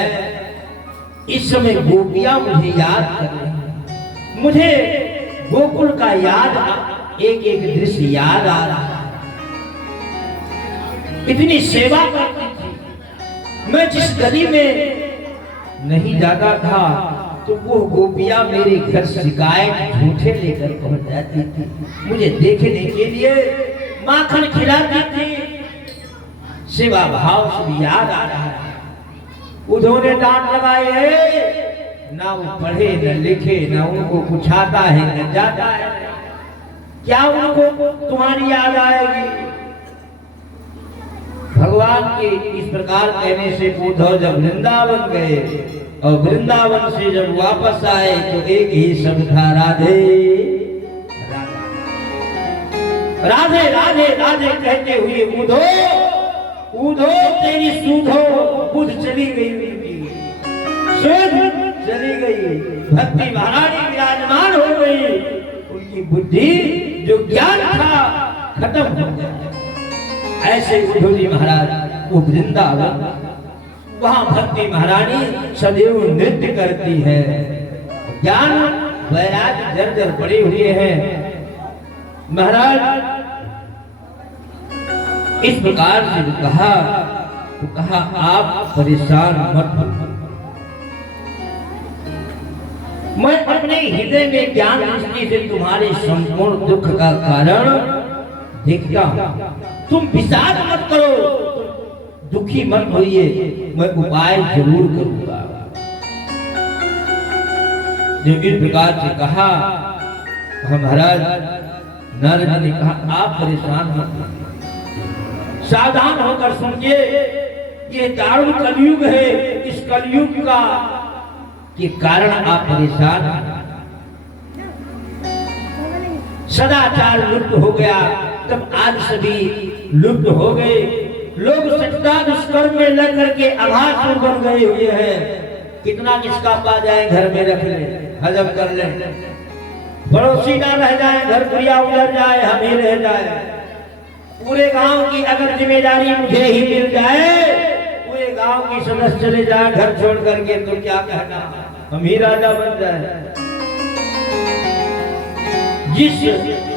इस समय गोपियां मुझे याद कर रही हैं, मुझे गोकुल का याद, एक एक दृश्य याद आ रहा है। इतनी सेवा करती थी, मैं जिस गली में नहीं जाता था तो वो गोपियां मेरे घर शिकायत झूठे लेकर पहुंच जाती थी, मुझे देखने के लिए माखन खिलाती थी। सेवा भाव से याद आ रहा है। उद्धव ने डांट लगाए, ना वो पढ़े न लिखे, ना उनको कुछ आता है न जाता है, क्या उनको तुम्हारी याद आएगी? भगवान के इस प्रकार कहने से उद्धव जब वृंदावन गए और वृंदावन से जब वापस आए तो एक ही शब्द था, राधे राधे राधे राधे कहते हुए उद्धव तेरी सूधो बुध चली गई, सूध चली गई, भक्ति महारानी विराजमान हो गई, उनकी बुद्धि जो ज्ञान था खत्म हो गया। ऐसे उद्धव जी महाराज वो वृंदावन, वहां भक्ति महारानी सदैव नृत्य करती है, ज्ञान वैराग्य जर्जर पड़े हुए हैं। महाराज इस प्रकार से कहा आप परेशान मत हो, मैं अपने हृदय में ज्ञान दृष्टि से तुम्हारे संपूर्ण दुख का कारण देखता हूं, तुम विषाद मत करो, दुखी मत होइए, मैं उपाय जरूर करूंगा। जब इस प्रकार से कहा, महाराज नारद ने कहा आप परेशान मत होइए, सावधान होकर सुनिए, ये दारुण कलयुग है, इस कलयुग का के कारण आप परेशान हैं। सदाचार लुप्त हो गया, तब आज सभी लुप्त हो गए, लोग सच्चा दुष्कर्म में लग करके अभासुर बन गए हुए हैं। कितना किसका पा जाए घर में रख ले, हजम कर ले, पड़ोसी ना रह जाए, घर क्रिया उजड़ जाए, हम ही रह जाए, पूरे गांव की अगर जिम्मेदारी मुझे ही मिल जाए, पूरे गांव की सदस्य चले जाए घर छोड़ करके, तो क्या कहना, हम ही राजा बन जाए। जिस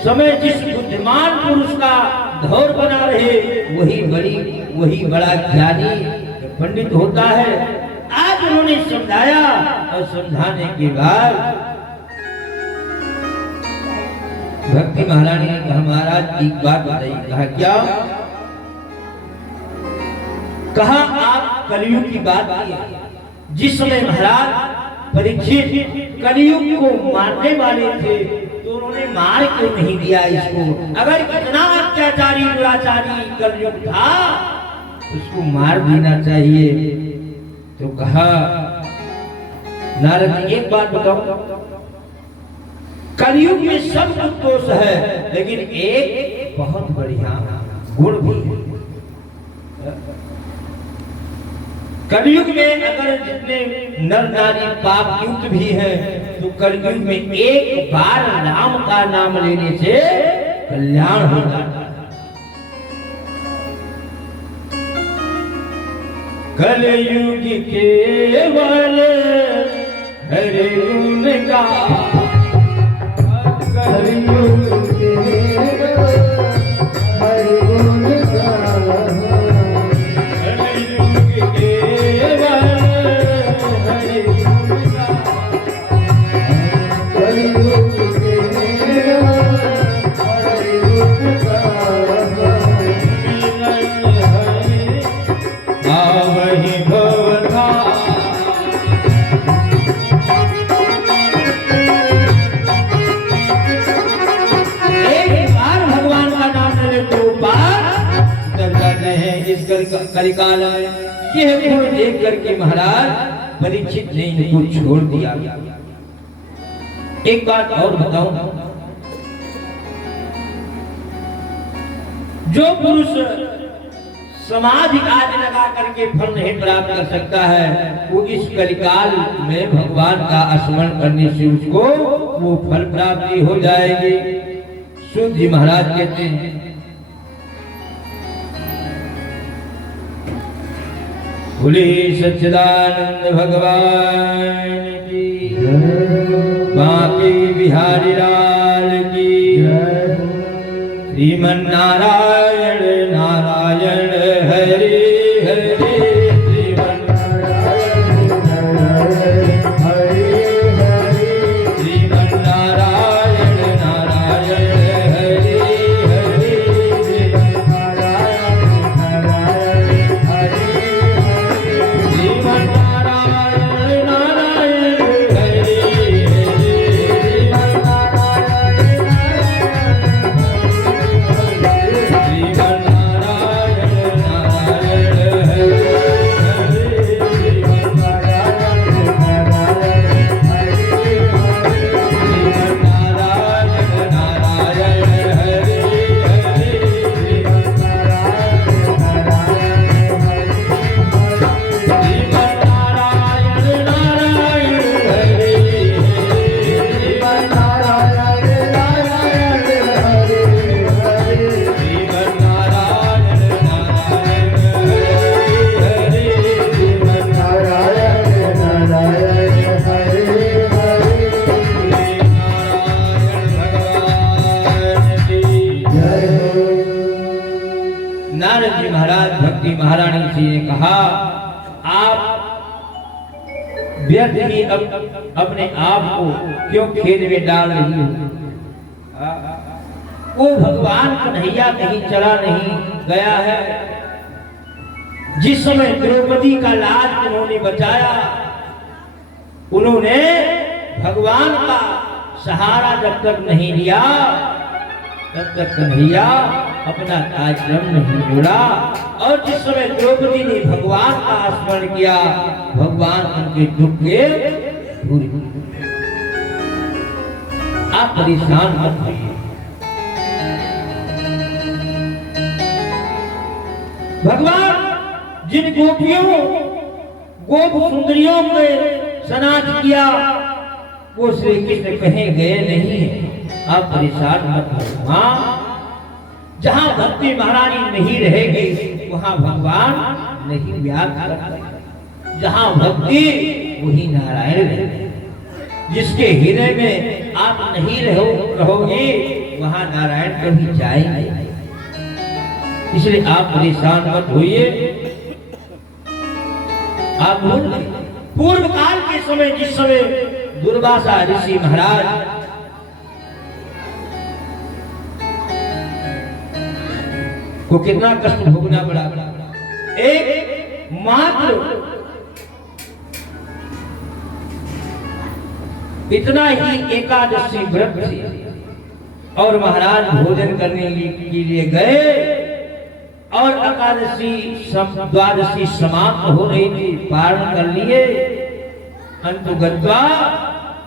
समय जिस बुद्धिमान पुरुष का धौर बना रहे, वही बड़ा ज्ञानी पंडित होता है। आज उन्होंने समझाया और समझाने के बाद भक्ति महारानी ने कहा, महाराज एक बात बताइए। कहा क्या? कहा आप कलयुग की बात की, जिस समय महाराज परीक्षित कलयुग को मारने वाले थे तो उन्होंने मार क्यों नहीं दिया इसको? अगर इतना अत्याचारी दुराचारी कलयुग था उसको मार देना चाहिए। तो कहा, नारद जी एक बात बताओ, कलयुग में सब कुछ दोष है, लेकिन एक बहुत बढ़िया गुण भी है। कलयुग में अगर जितने नर नारी पाप युक्त भी हैं, तो कलयुग में एक बार राम का नाम लेने से कल्याण हो जाता है। कलयुग केवल हरि गुण का, कलयुग केवल हरि गुण का, कलिकाल यह गुण देख करके महाराज परीक्षित ने इनको छोड़ दिया। एक बात और बताऊं, जो पुरुष समाधि आदि लगा करके फल नहीं प्राप्त कर सकता है, वो इस कलिकाल में भगवान का स्मरण करने से उसको वो फल प्राप्ति हो जाएगी। सूत जी महाराज कहते हैं, बोले सच्चिदानंद भगवान की, बांके बिहारी लाल की, श्रीमन नारायण नारायण हरे हरे, श्रीमन नारायण नारायण हरे हरे, श्रीमन नारायण नारायण हरे हरे, श्रीमन नारायण नारायण हरे हरे, श्रीमन नारायण नारायण हरे हरे, श्रीमन नारायण नारद जी महाराज भक्ति महारानी जी ने कहा, आप व्यर्थ ही अपने आप को क्यों खेद में डाल रही हो? वो भगवान कन्हैया कहीं चला नहीं गया है। जिस समय द्रौपदी का लाज उन्होंने बचाया, उन्होंने भगवान का सहारा जब तक नहीं लिया, तब तक कन्हैया अपना आश्रम नहीं जोड़ा। और जिस समय द्रौपदी ने भगवान का स्मरण किया, भगवान उनके दुख के दूर। आप परेशान मत होइए। भगवान जिन गोपियों गोप सुंदरियों में स्नान किया, वो श्री कृष्ण कहीं गए नहीं है। आप परेशान मत हो। हाँ, जहाँ भक्ति महारानी नहीं रहेगी, वहाँ भगवान नहीं व्याप्त करते। जहाँ भक्ति वही नारायण रहेंगे। जिसके हृदय में आप नहीं रहोगे, वहाँ नारायण कभी जाएंगे। इसलिए आप परेशान मत होइए। आप पूर्व काल के समय, जिस समय दुर्वासा ऋषि महाराज को कितना कष्ट भोगना पड़ा। एक मात्र इतना ही एकादशी व्रत थी और महाराज भोजन करने के लिए गए और एकादशी द्वादशी समाप्त हो रही थी, पारण कर लिए। अंतुगत्वा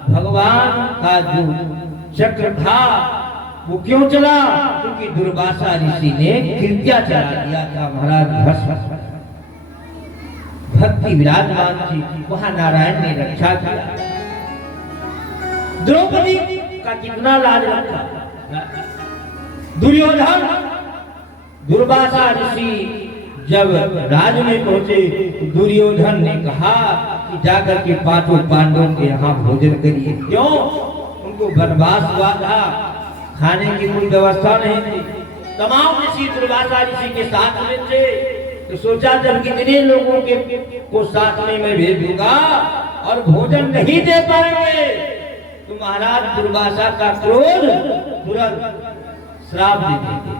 भगवान का जो चक्र था वो क्यों चला? क्योंकि दुर्वासा ऋषि ने कृत्या चला दिया था। महाराज भस्म भक्ति विराजमान थी, वहां नारायण ने रक्षा किया। द्रौपदी का कितना लाज रखा। दुर्योधन दुर्वासा ऋषि जब राज में पहुंचे, दुर्योधन ने कहा कि जाकर के पांचों पांडवों के यहाँ भोजन करिए। क्यों? उनको वनवास हुआ था, खाने की कोई व्यवस्था नहीं थी। तमाम ऋषि दुर्वासा ऋषि के साथ में थे, तो सोचा जब कितने लोगों के को साथ में मैं भेजूंगा और भोजन नहीं दे पाएंगे, तो महाराज दुर्वासा का क्रोध तुरंत श्राप दे देंगे।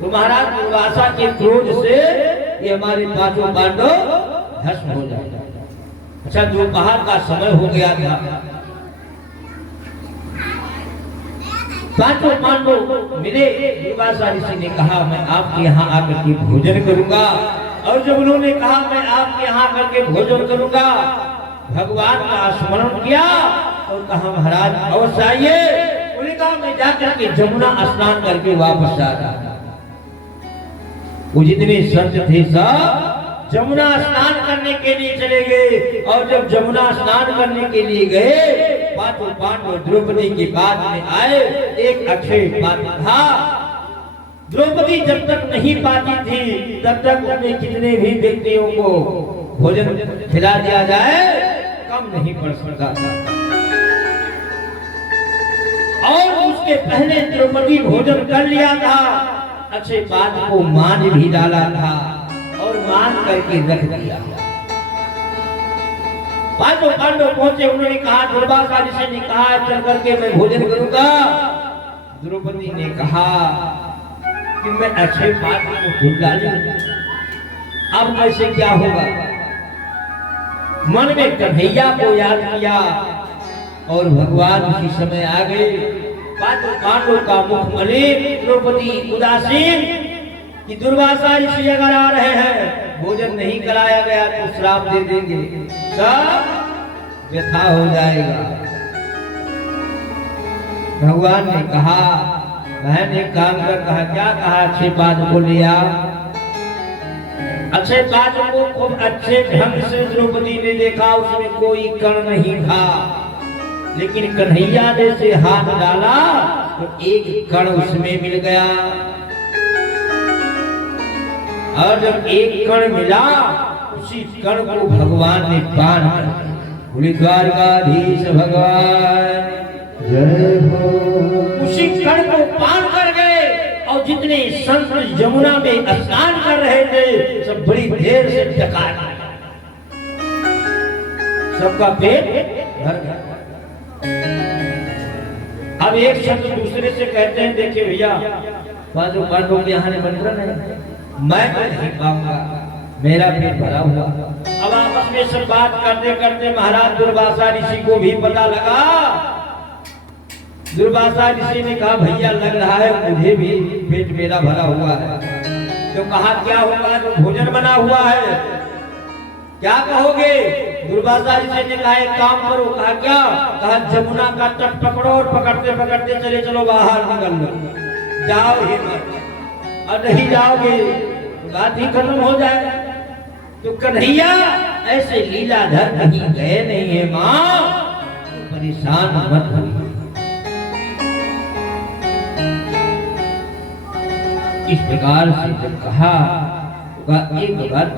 तो महाराज दुर्वासा के क्रोध से ये हमारे पांचों पांडव भस्म हो जाएगा। अच्छा, दोपहर का समय हो गया था। पांचों पांडव मिले। दुर्वासा ऋषि ने कहा मैं आपके यहाँ आकर के भोजन करूंगा। और जब उन्होंने कहा मैं आपके यहाँ आकर के भोजन करूंगा, भगवान का स्मरण किया और कहा महाराज अवश्य आइए। उन्होंने कहा मैं जाकर के जमुना स्नान करके वापस आ रहा। वो जितने संत थे सब जमुना स्नान करने के लिए चले गए। और जब जमुना स्नान करने के लिए गए, पांचों पांडव द्रौपदी के बाद में आए। एक अक्षय पात्र था। द्रौपदी जब तक नहीं पाती थी तब तक उन्हें कितने भी व्यक्तियों को भोजन खिला दिया जाए कम नहीं पड़ सकता था। और उसके पहले द्रौपदी भोजन कर लिया था। अक्षय पात्र को मान भी डाला था और मान करके रख दिया। पांचों पांडव पहुंचे, उन्होंने कहा दुर्वासा ऋषि ने कहा चल करके मैं भोजन करूंगा। द्रौपदी ने कहा कि मैं अक्षय पात्र को भूल डाली, अब कैसे क्या होगा। मन में कन्हैया को याद किया और भगवान उसी समय आ गए। पांचों पांडव का मुख मलिन, द्रौपदी उदासीन कि दुर्वासा ऋषि अगर आ रहे हैं, भोजन नहीं कराया गया तो श्राप दे देंगे, सब व्यथा हो जाएगा। भगवान ने कहा, बहन एक काम कर, कहा क्या कहा, अक्षय पात्र को लिया। अक्षय पात्र को खूब अच्छे ढंग से द्रौपदी ने देखा, उसमें कोई कण नहीं था। लेकिन कन्हैया ने से हाथ डाला तो एक कण उसमें मिल गया। और जब एक कण मिला, उसी कण को भगवान ने पान कर बोले द्वारकाधीश भगवान जय हो। उसी कण को पान कर गए। और जितने संत यमुना में स्नान कर रहे थे सब बड़ी देर से डकार, सबका पेट भर गया। अब एक संत दूसरे से कहते हैं देखिए भैया, पांचों पांडवों के यहाँ निमंत्रण है, मैं तो नहीं पाऊंगा, मेरा पेट भरा हुआ। अब आपस में सब बात करते करते महाराज दुर्वासा ऋषि को भी पता लगा। दुर्वासा ऋषि ने कहा भैया लग रहा है मुझे भी पेट मेरा भरा हुआ है। तो कहा क्या होगा, तो भोजन बना हुआ है, क्या कहोगे। दुर्वासा ऋषि ने कहा एक काम करो। कहा क्या, कहा जमुना का तट पकड़ो और पकड़ते पकड़ते चले चलो बाहर निकल लो, जाओ ही मत, और नहीं जाओगे तो बात ही खत्म हो जाए। तो कन्हैया ऐसे लीलाधर कहीं गए नहीं है माँ, तो परेशान मत होइए। इस प्रकार से जब कहा तो एक बात,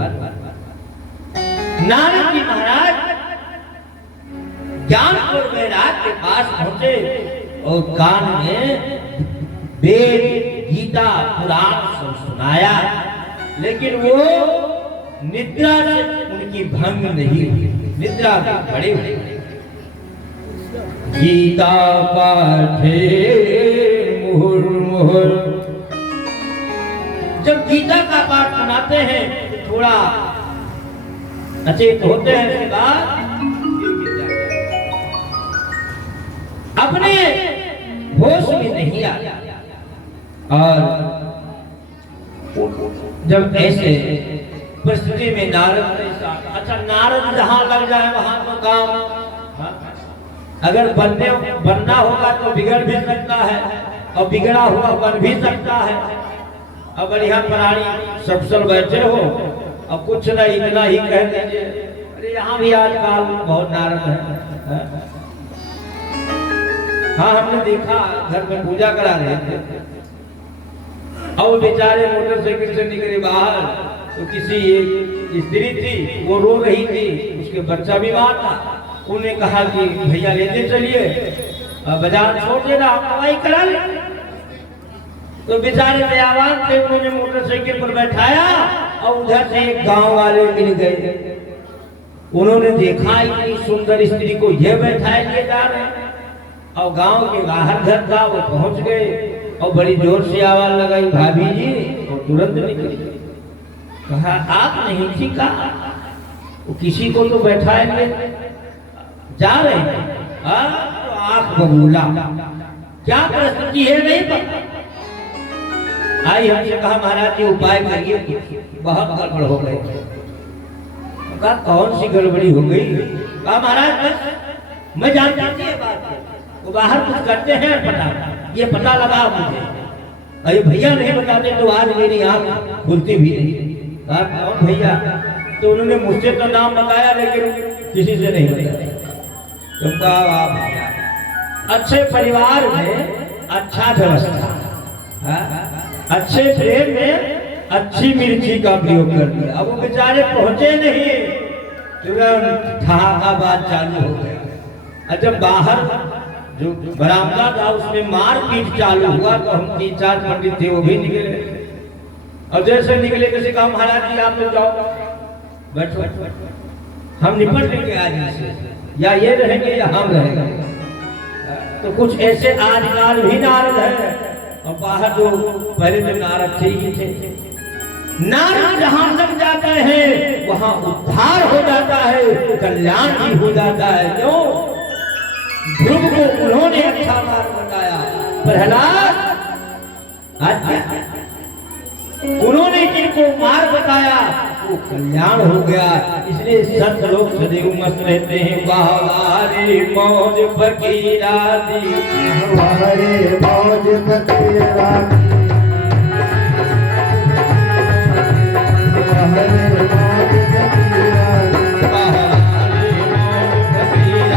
नारद जी महाराज ज्ञानपुर बैराग के पास पहुंचे और कान में वेद गीता पुराण सब सुनाया। लेकिन वो निद्रा से उनकी भंग नहीं हुई, निद्रा में खड़े हुए। गीता पाठे मुहुर्मुहुर्, जब गीता का पाठ सुनाते हैं तो थोड़ा अचेत होते हैं, इसके बाद अपने होश में नहीं आया। और जब ऐसे परिस्थिति में नारद, अच्छा नारद जहां लग जाए वहां तो काम, अगर बनना होगा तो बिगड़ भी सकता है और बिगड़ा हुआ बन भी सकता है। अगर यहाँ प्राणी सबसल बैठे हो और कुछ न इतना ही कह दीजिए, अरे यहाँ भी आजकल बहुत नारद है। हाँ हमने देखा घर में पूजा करा रहे थे और बेचारे मोटरसाइकिल से निकले बाहर, तो किसी एक स्त्री थी वो रो रही थी, उसके बच्चा बीमार था। उन्होंने कहा कि भैया लेते चलिए, बाजार छोड़ देना, हम दवाई करा लें। तो बेचारे दयावान थे, उन्होंने मोटरसाइकिल पर बैठाया और उधर से एक गांव वाले मिल गए। उन्होंने देखा इतनी सुंदर स्त्री को ये बैठाए लिए जा रहे हैं, और गांव के बाहर घर था, वो पहुंच गए और बड़ी जोर से आवाज लगाई भाभी जी, और तुरंत निकली। कहा आप नहीं थी, कहा वो किसी को तो बैठाएंगे जा रहे हैं। तो आंख बबूला, क्या परिस्थिति है नहीं पता। आई हमसे कहा महाराज जी उपाय करिए, बहुत गड़बड़ हो गई। कहा कौन सी गड़बड़ी हो गई। कहा महाराज बस मैं जानती है बात, वो बाहर कुछ करते हैं पता, ये पता लगा मुझे। अरे भैया नहीं बताते तो आज मेरी आंख खुलती भी नहीं। कहा कौन भैया? तो उन्होंने मुझसे तो नाम बताया लेकिन किसी से नहीं बताया। तुम कहा आप भैया अच्छे परिवार में अच्छा व्यवस्था, अच्छे प्रेम में अच्छी मिर्ची का प्रयोग कर दिया। अब वो बेचारे पहुंचे नहीं, तुरंत ठहाका चालू हो गया। जब बाहर जो बरामदा था उसमें मारपीट चालू हुआ तो हम 3-4 पंडित थे वो भी निकले। और जैसे निकले किसी कहा महाराज जी आप लोग जाओ बैठो, हम निपट लेंगे आज से, या ये रहेंगे या हम रहेंगे। तो कुछ ऐसे आजकल भी नारद है और बाहर जो पहले जो नारद थे ही थे। नारद जहां लग जाते हैं वहां उद्धार हो जाता है, कल्याण भी हो जाता है। क्यों? ध्रुव को उन्होंने अच्छा मार्ग बताया, प्रहलाद आज क्या उन्होंने जिनको मार्ग बताया वो कल्याण हो गया। इसलिए संत लोग सदैव मस्त रहते हैं। वारे मौज फकीरा दी, वारे मौज फकीरा दी, वारे मौज फकीरा दी, वारे मौज फकीरा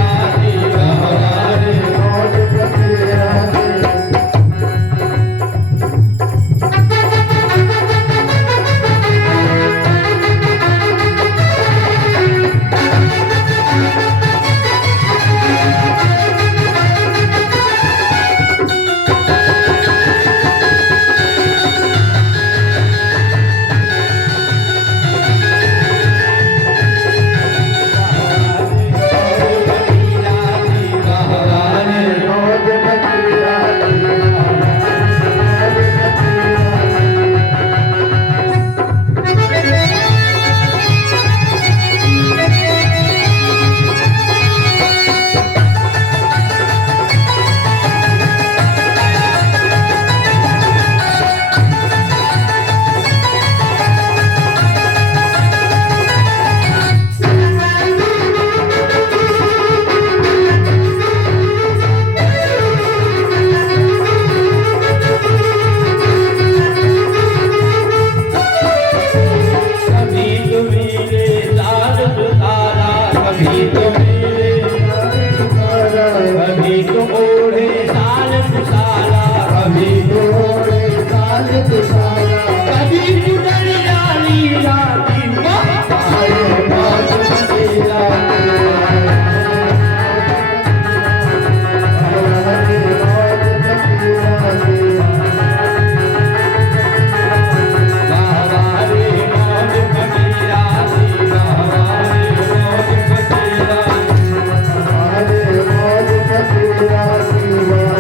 दी, वारे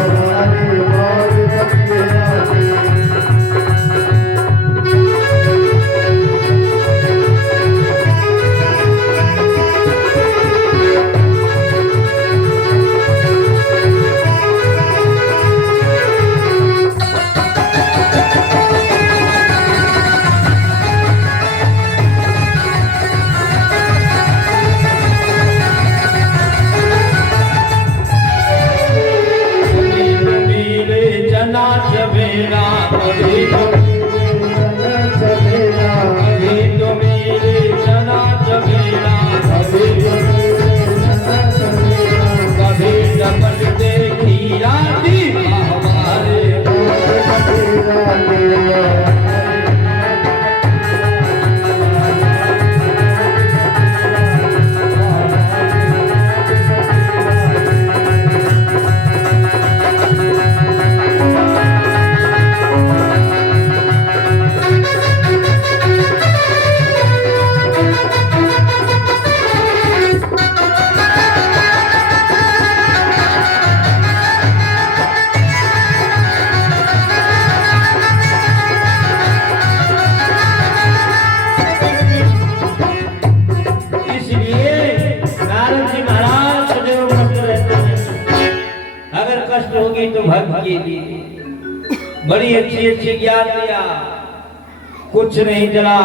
मौज फकीरा दी। के लिए बड़ी अच्छी ज्ञान दिया, कुछ नहीं चला।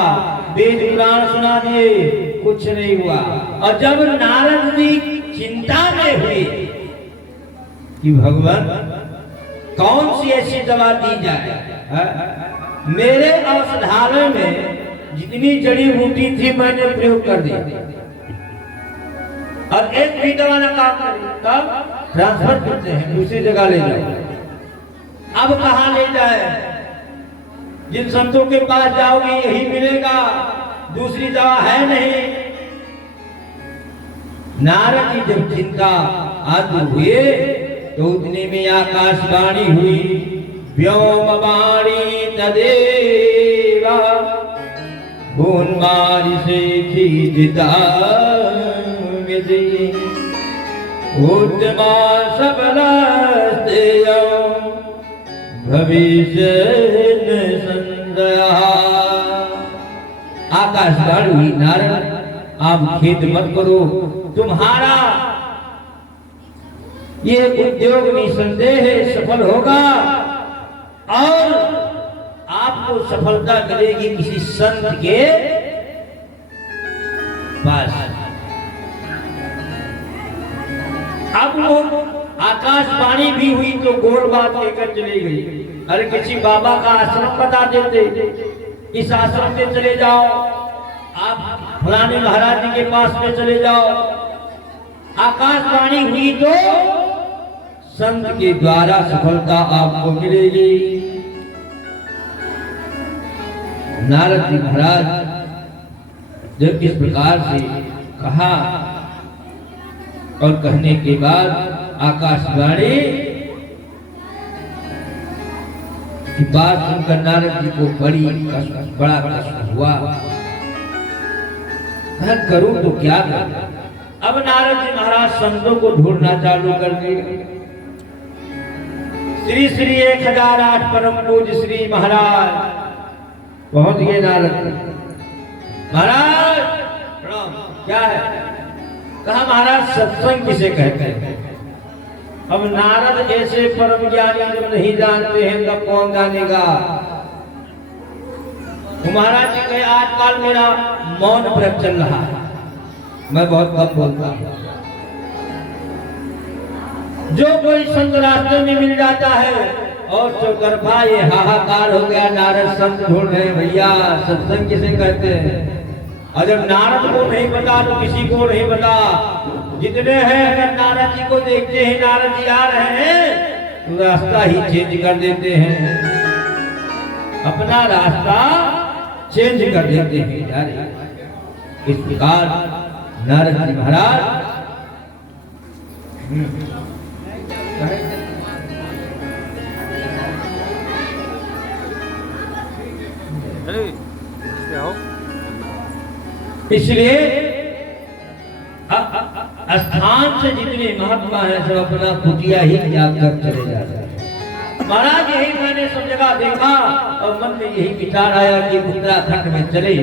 वेद पुराण सुना दिए, कुछ नहीं हुआ। और जब नारद जी चिंता में हुए कि भगवान कौन सी ऐसी दवा दी जाए? मेरे औषधालय में जितनी जड़ी बूटी थी मैंने प्रयोग कर दी और एक भी दवा ना काम करे, तब ट्रांसफर करते हैं, दूसरी जगह ले जाओ। अब कहाँ ले जाए? जिन संतों के पास जाओगे यही मिलेगा, दूसरी दवा है नहीं। नारद जी जब चिंता आदि हुए तो उतने में आकाशवाणी हुई, व्योमवाणी तदेवा भुवनवारी से खींचता उत्तमा सबलस्ते भविष्य संदया। आकाशवाणी हुई, नारद आप खेद मत करो, तुम्हारा ये उद्योग निसंदेह सफल होगा और आपको सफलता मिलेगी किसी संत के पास। अब वो आकाशवाणी भी हुई तो गोल बात लेकर चली गई। अरे किसी बाबा का आश्रम बता देते, इस आश्रम में चले जाओ, आप फलाने महाराज जी के पास में चले जाओ। आकाशवाणी हुई तो संत के द्वारा सफलता आपको मिलेगी। नारद जी महाराज जब इस प्रकार से कहा और कहने के बाद आकाशवाणी की बात सुनकर नारद जी को बड़ा कष्ट हुआ। मैं करूं तो क्या करूं? अब नारद जी महाराज संतों को ढूंढना चालू कर दिए। श्री श्री 1008 परम पूज्य श्री महाराज पहुंच गए। नारद महाराज प्रणाम। क्या है? कहा महाराज सत्संग किसे कहते हैं? अब नारद ऐसे परम ज्ञानी जब नहीं जानते हैं तब कौन जानेगा? तो महाराज जी कहे आजकल मेरा मौन व्रत चल रहा है, मैं बहुत कम बोलता हूं। जो कोई संत रास्ते में मिल जाता है और चौतरफा ये हाहाकार हो गया, नारद संत ढूंढ रहे भैया, सत्संग किसे कहते हैं? और जब नारद को नहीं पता तो किसी को नहीं पता। जितने हैं अगर नारद जी को देखते हैं नारद जी आ रहे हैं तो रास्ता ही चेंज कर देते हैं, अपना रास्ता चेंज कर देते हैं यार। इस प्रकार नारद जी महाराज इसलिए स्थान से जितने महात्मा हैं सब अपना कुटिया ही त्याग कर चले जाते हैं। महाराज यही मैंने सब जगह देखा और मन में यही विचार आया कि उत्तराखंड में चले,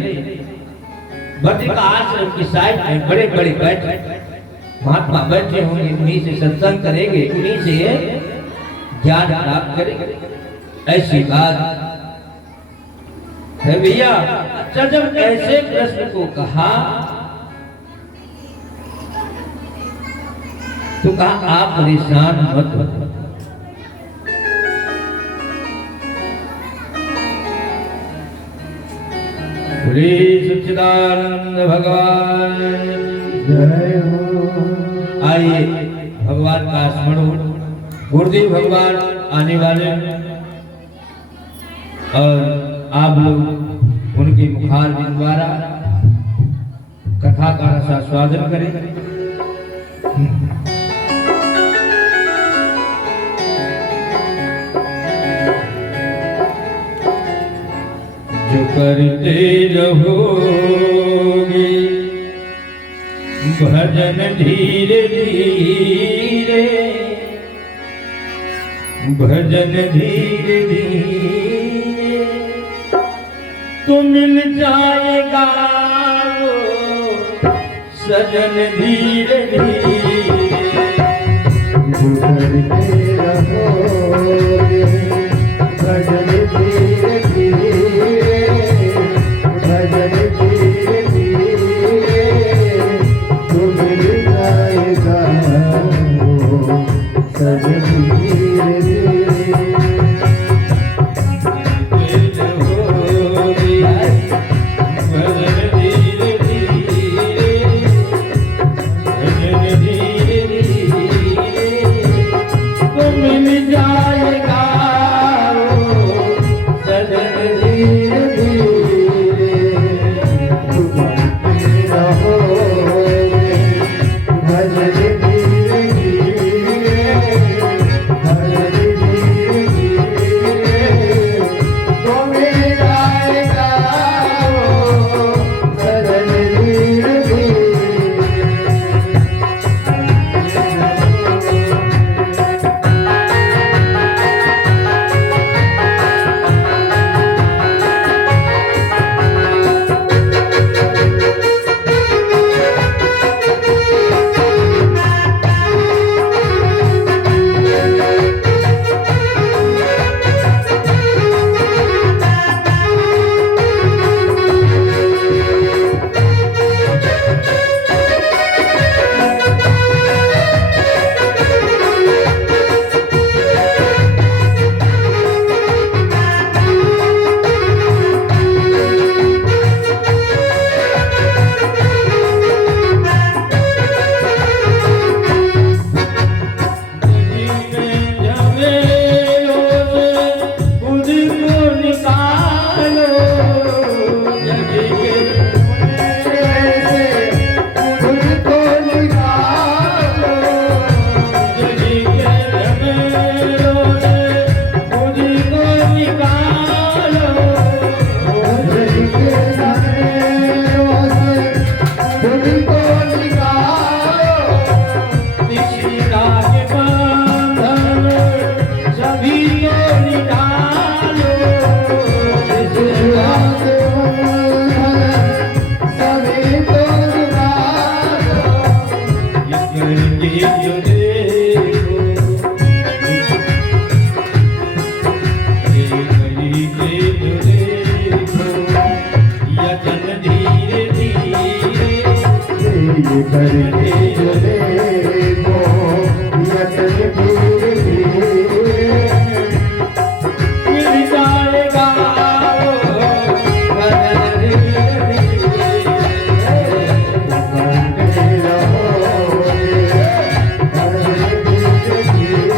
बद्रिका आश्रम की साइड में बड़े बड़े बैठे महात्मा बैठे होंगे, उन्हीं से सत्संग करेंगे, उन्हीं से ज्ञान प्राप्त करेंगे। ऐसी बात है भैया। अच्छा जब ऐसे प्रश्न को कहा तो कहा आप परेशान मत हो, बोले सच्चिदानंद भगवान जय हो। आइए भगवान का स्मरण, गुरुदेव भगवान आने वाले और आप लोग उनके मुखारविंद द्वारा कथा का रसा स्वादन करें। जो करते रहोगे भजन धीरे धीरे, भजन धीरे धीरे तो मिल जाएगा वो सजन धीरे धीरे। जो करते रहोगे भजन धीरे धीरे, भजन धीरे धीरे तो मिल जाएगा वो सजन धीरे धीरे। ये करके जो देखो यतन धीरे धीरे मिल जाएगा भजन धीरे धीरे करते रहोगे भजन धीरे धीरे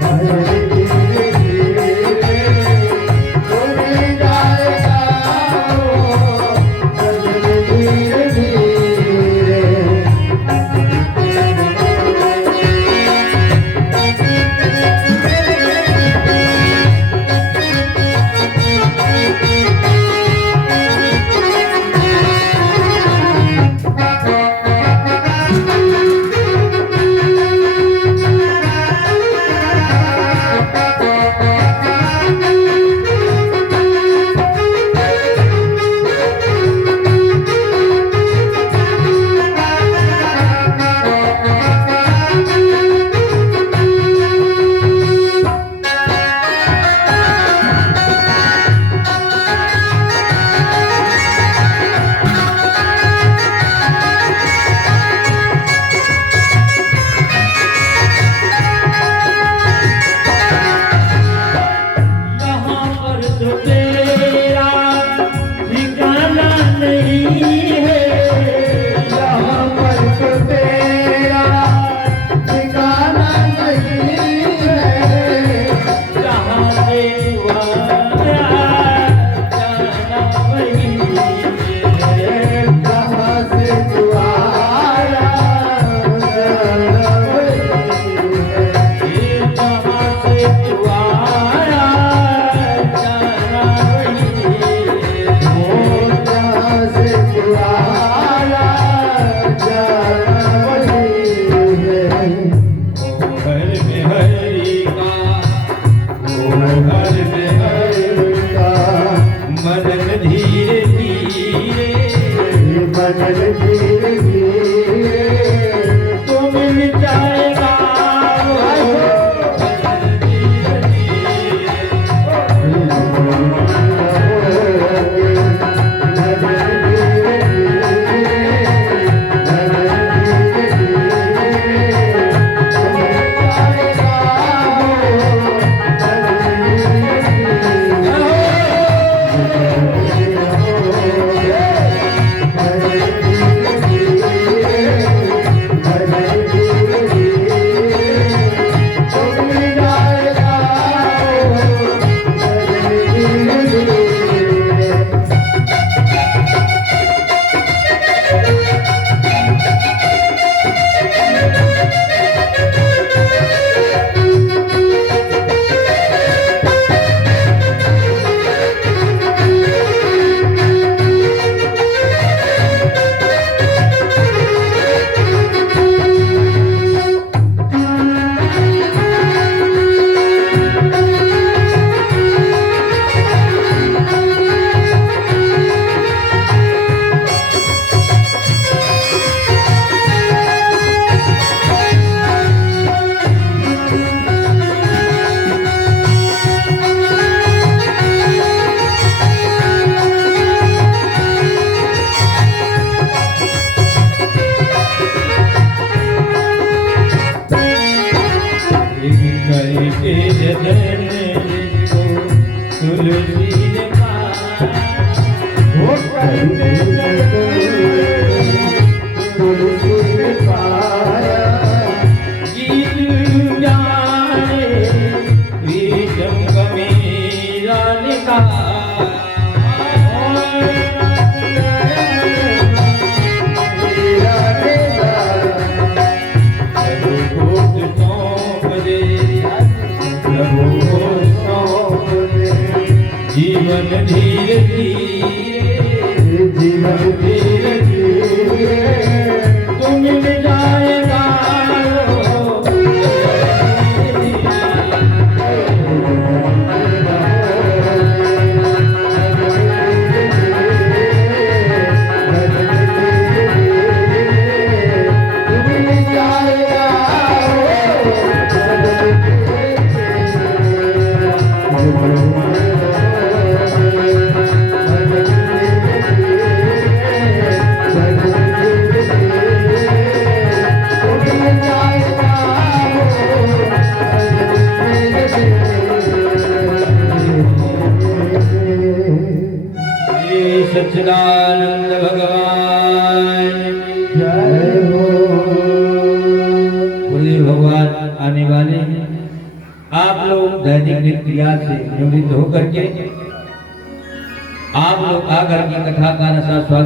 भजन धीरे धीरे तो मिल जाएगा भजन धीरे धीरे यहाँ पर तो तेरा ठिकाना नहीं है यहाँ पर तो तेरा ठिकाना नहीं है जहाँ से जाना वही है कहाँ से तू आया जाना वही है जहाँ से तू आया जाना वही है जहाँ से तू आया जाना वही है घर में हरि का घर में हरि का मदन धीरे धीरे बदल धीरे धीरे तो मिल जाएगा भजन धीरे धीरे करके जतन को तुलसी ने पाया वो करके तुलसी ने पाया गीत जाने प्रीतम कमीरा निकाला मेरा बेटा प्रभु को सौंप दे प्रभु को सौंप दे जीवन धीरे धीरे जीवन धीरे धीरे तुम मिल जाएगा भजन सच्चिदानंद भगवान की जय हो। गुरुदेव भगवान आने वाले हैं। आप लोग दैनिक नित्य क्रिया से निवृत्त होकर के आप लोग आकर की कथा का रसा स्वागत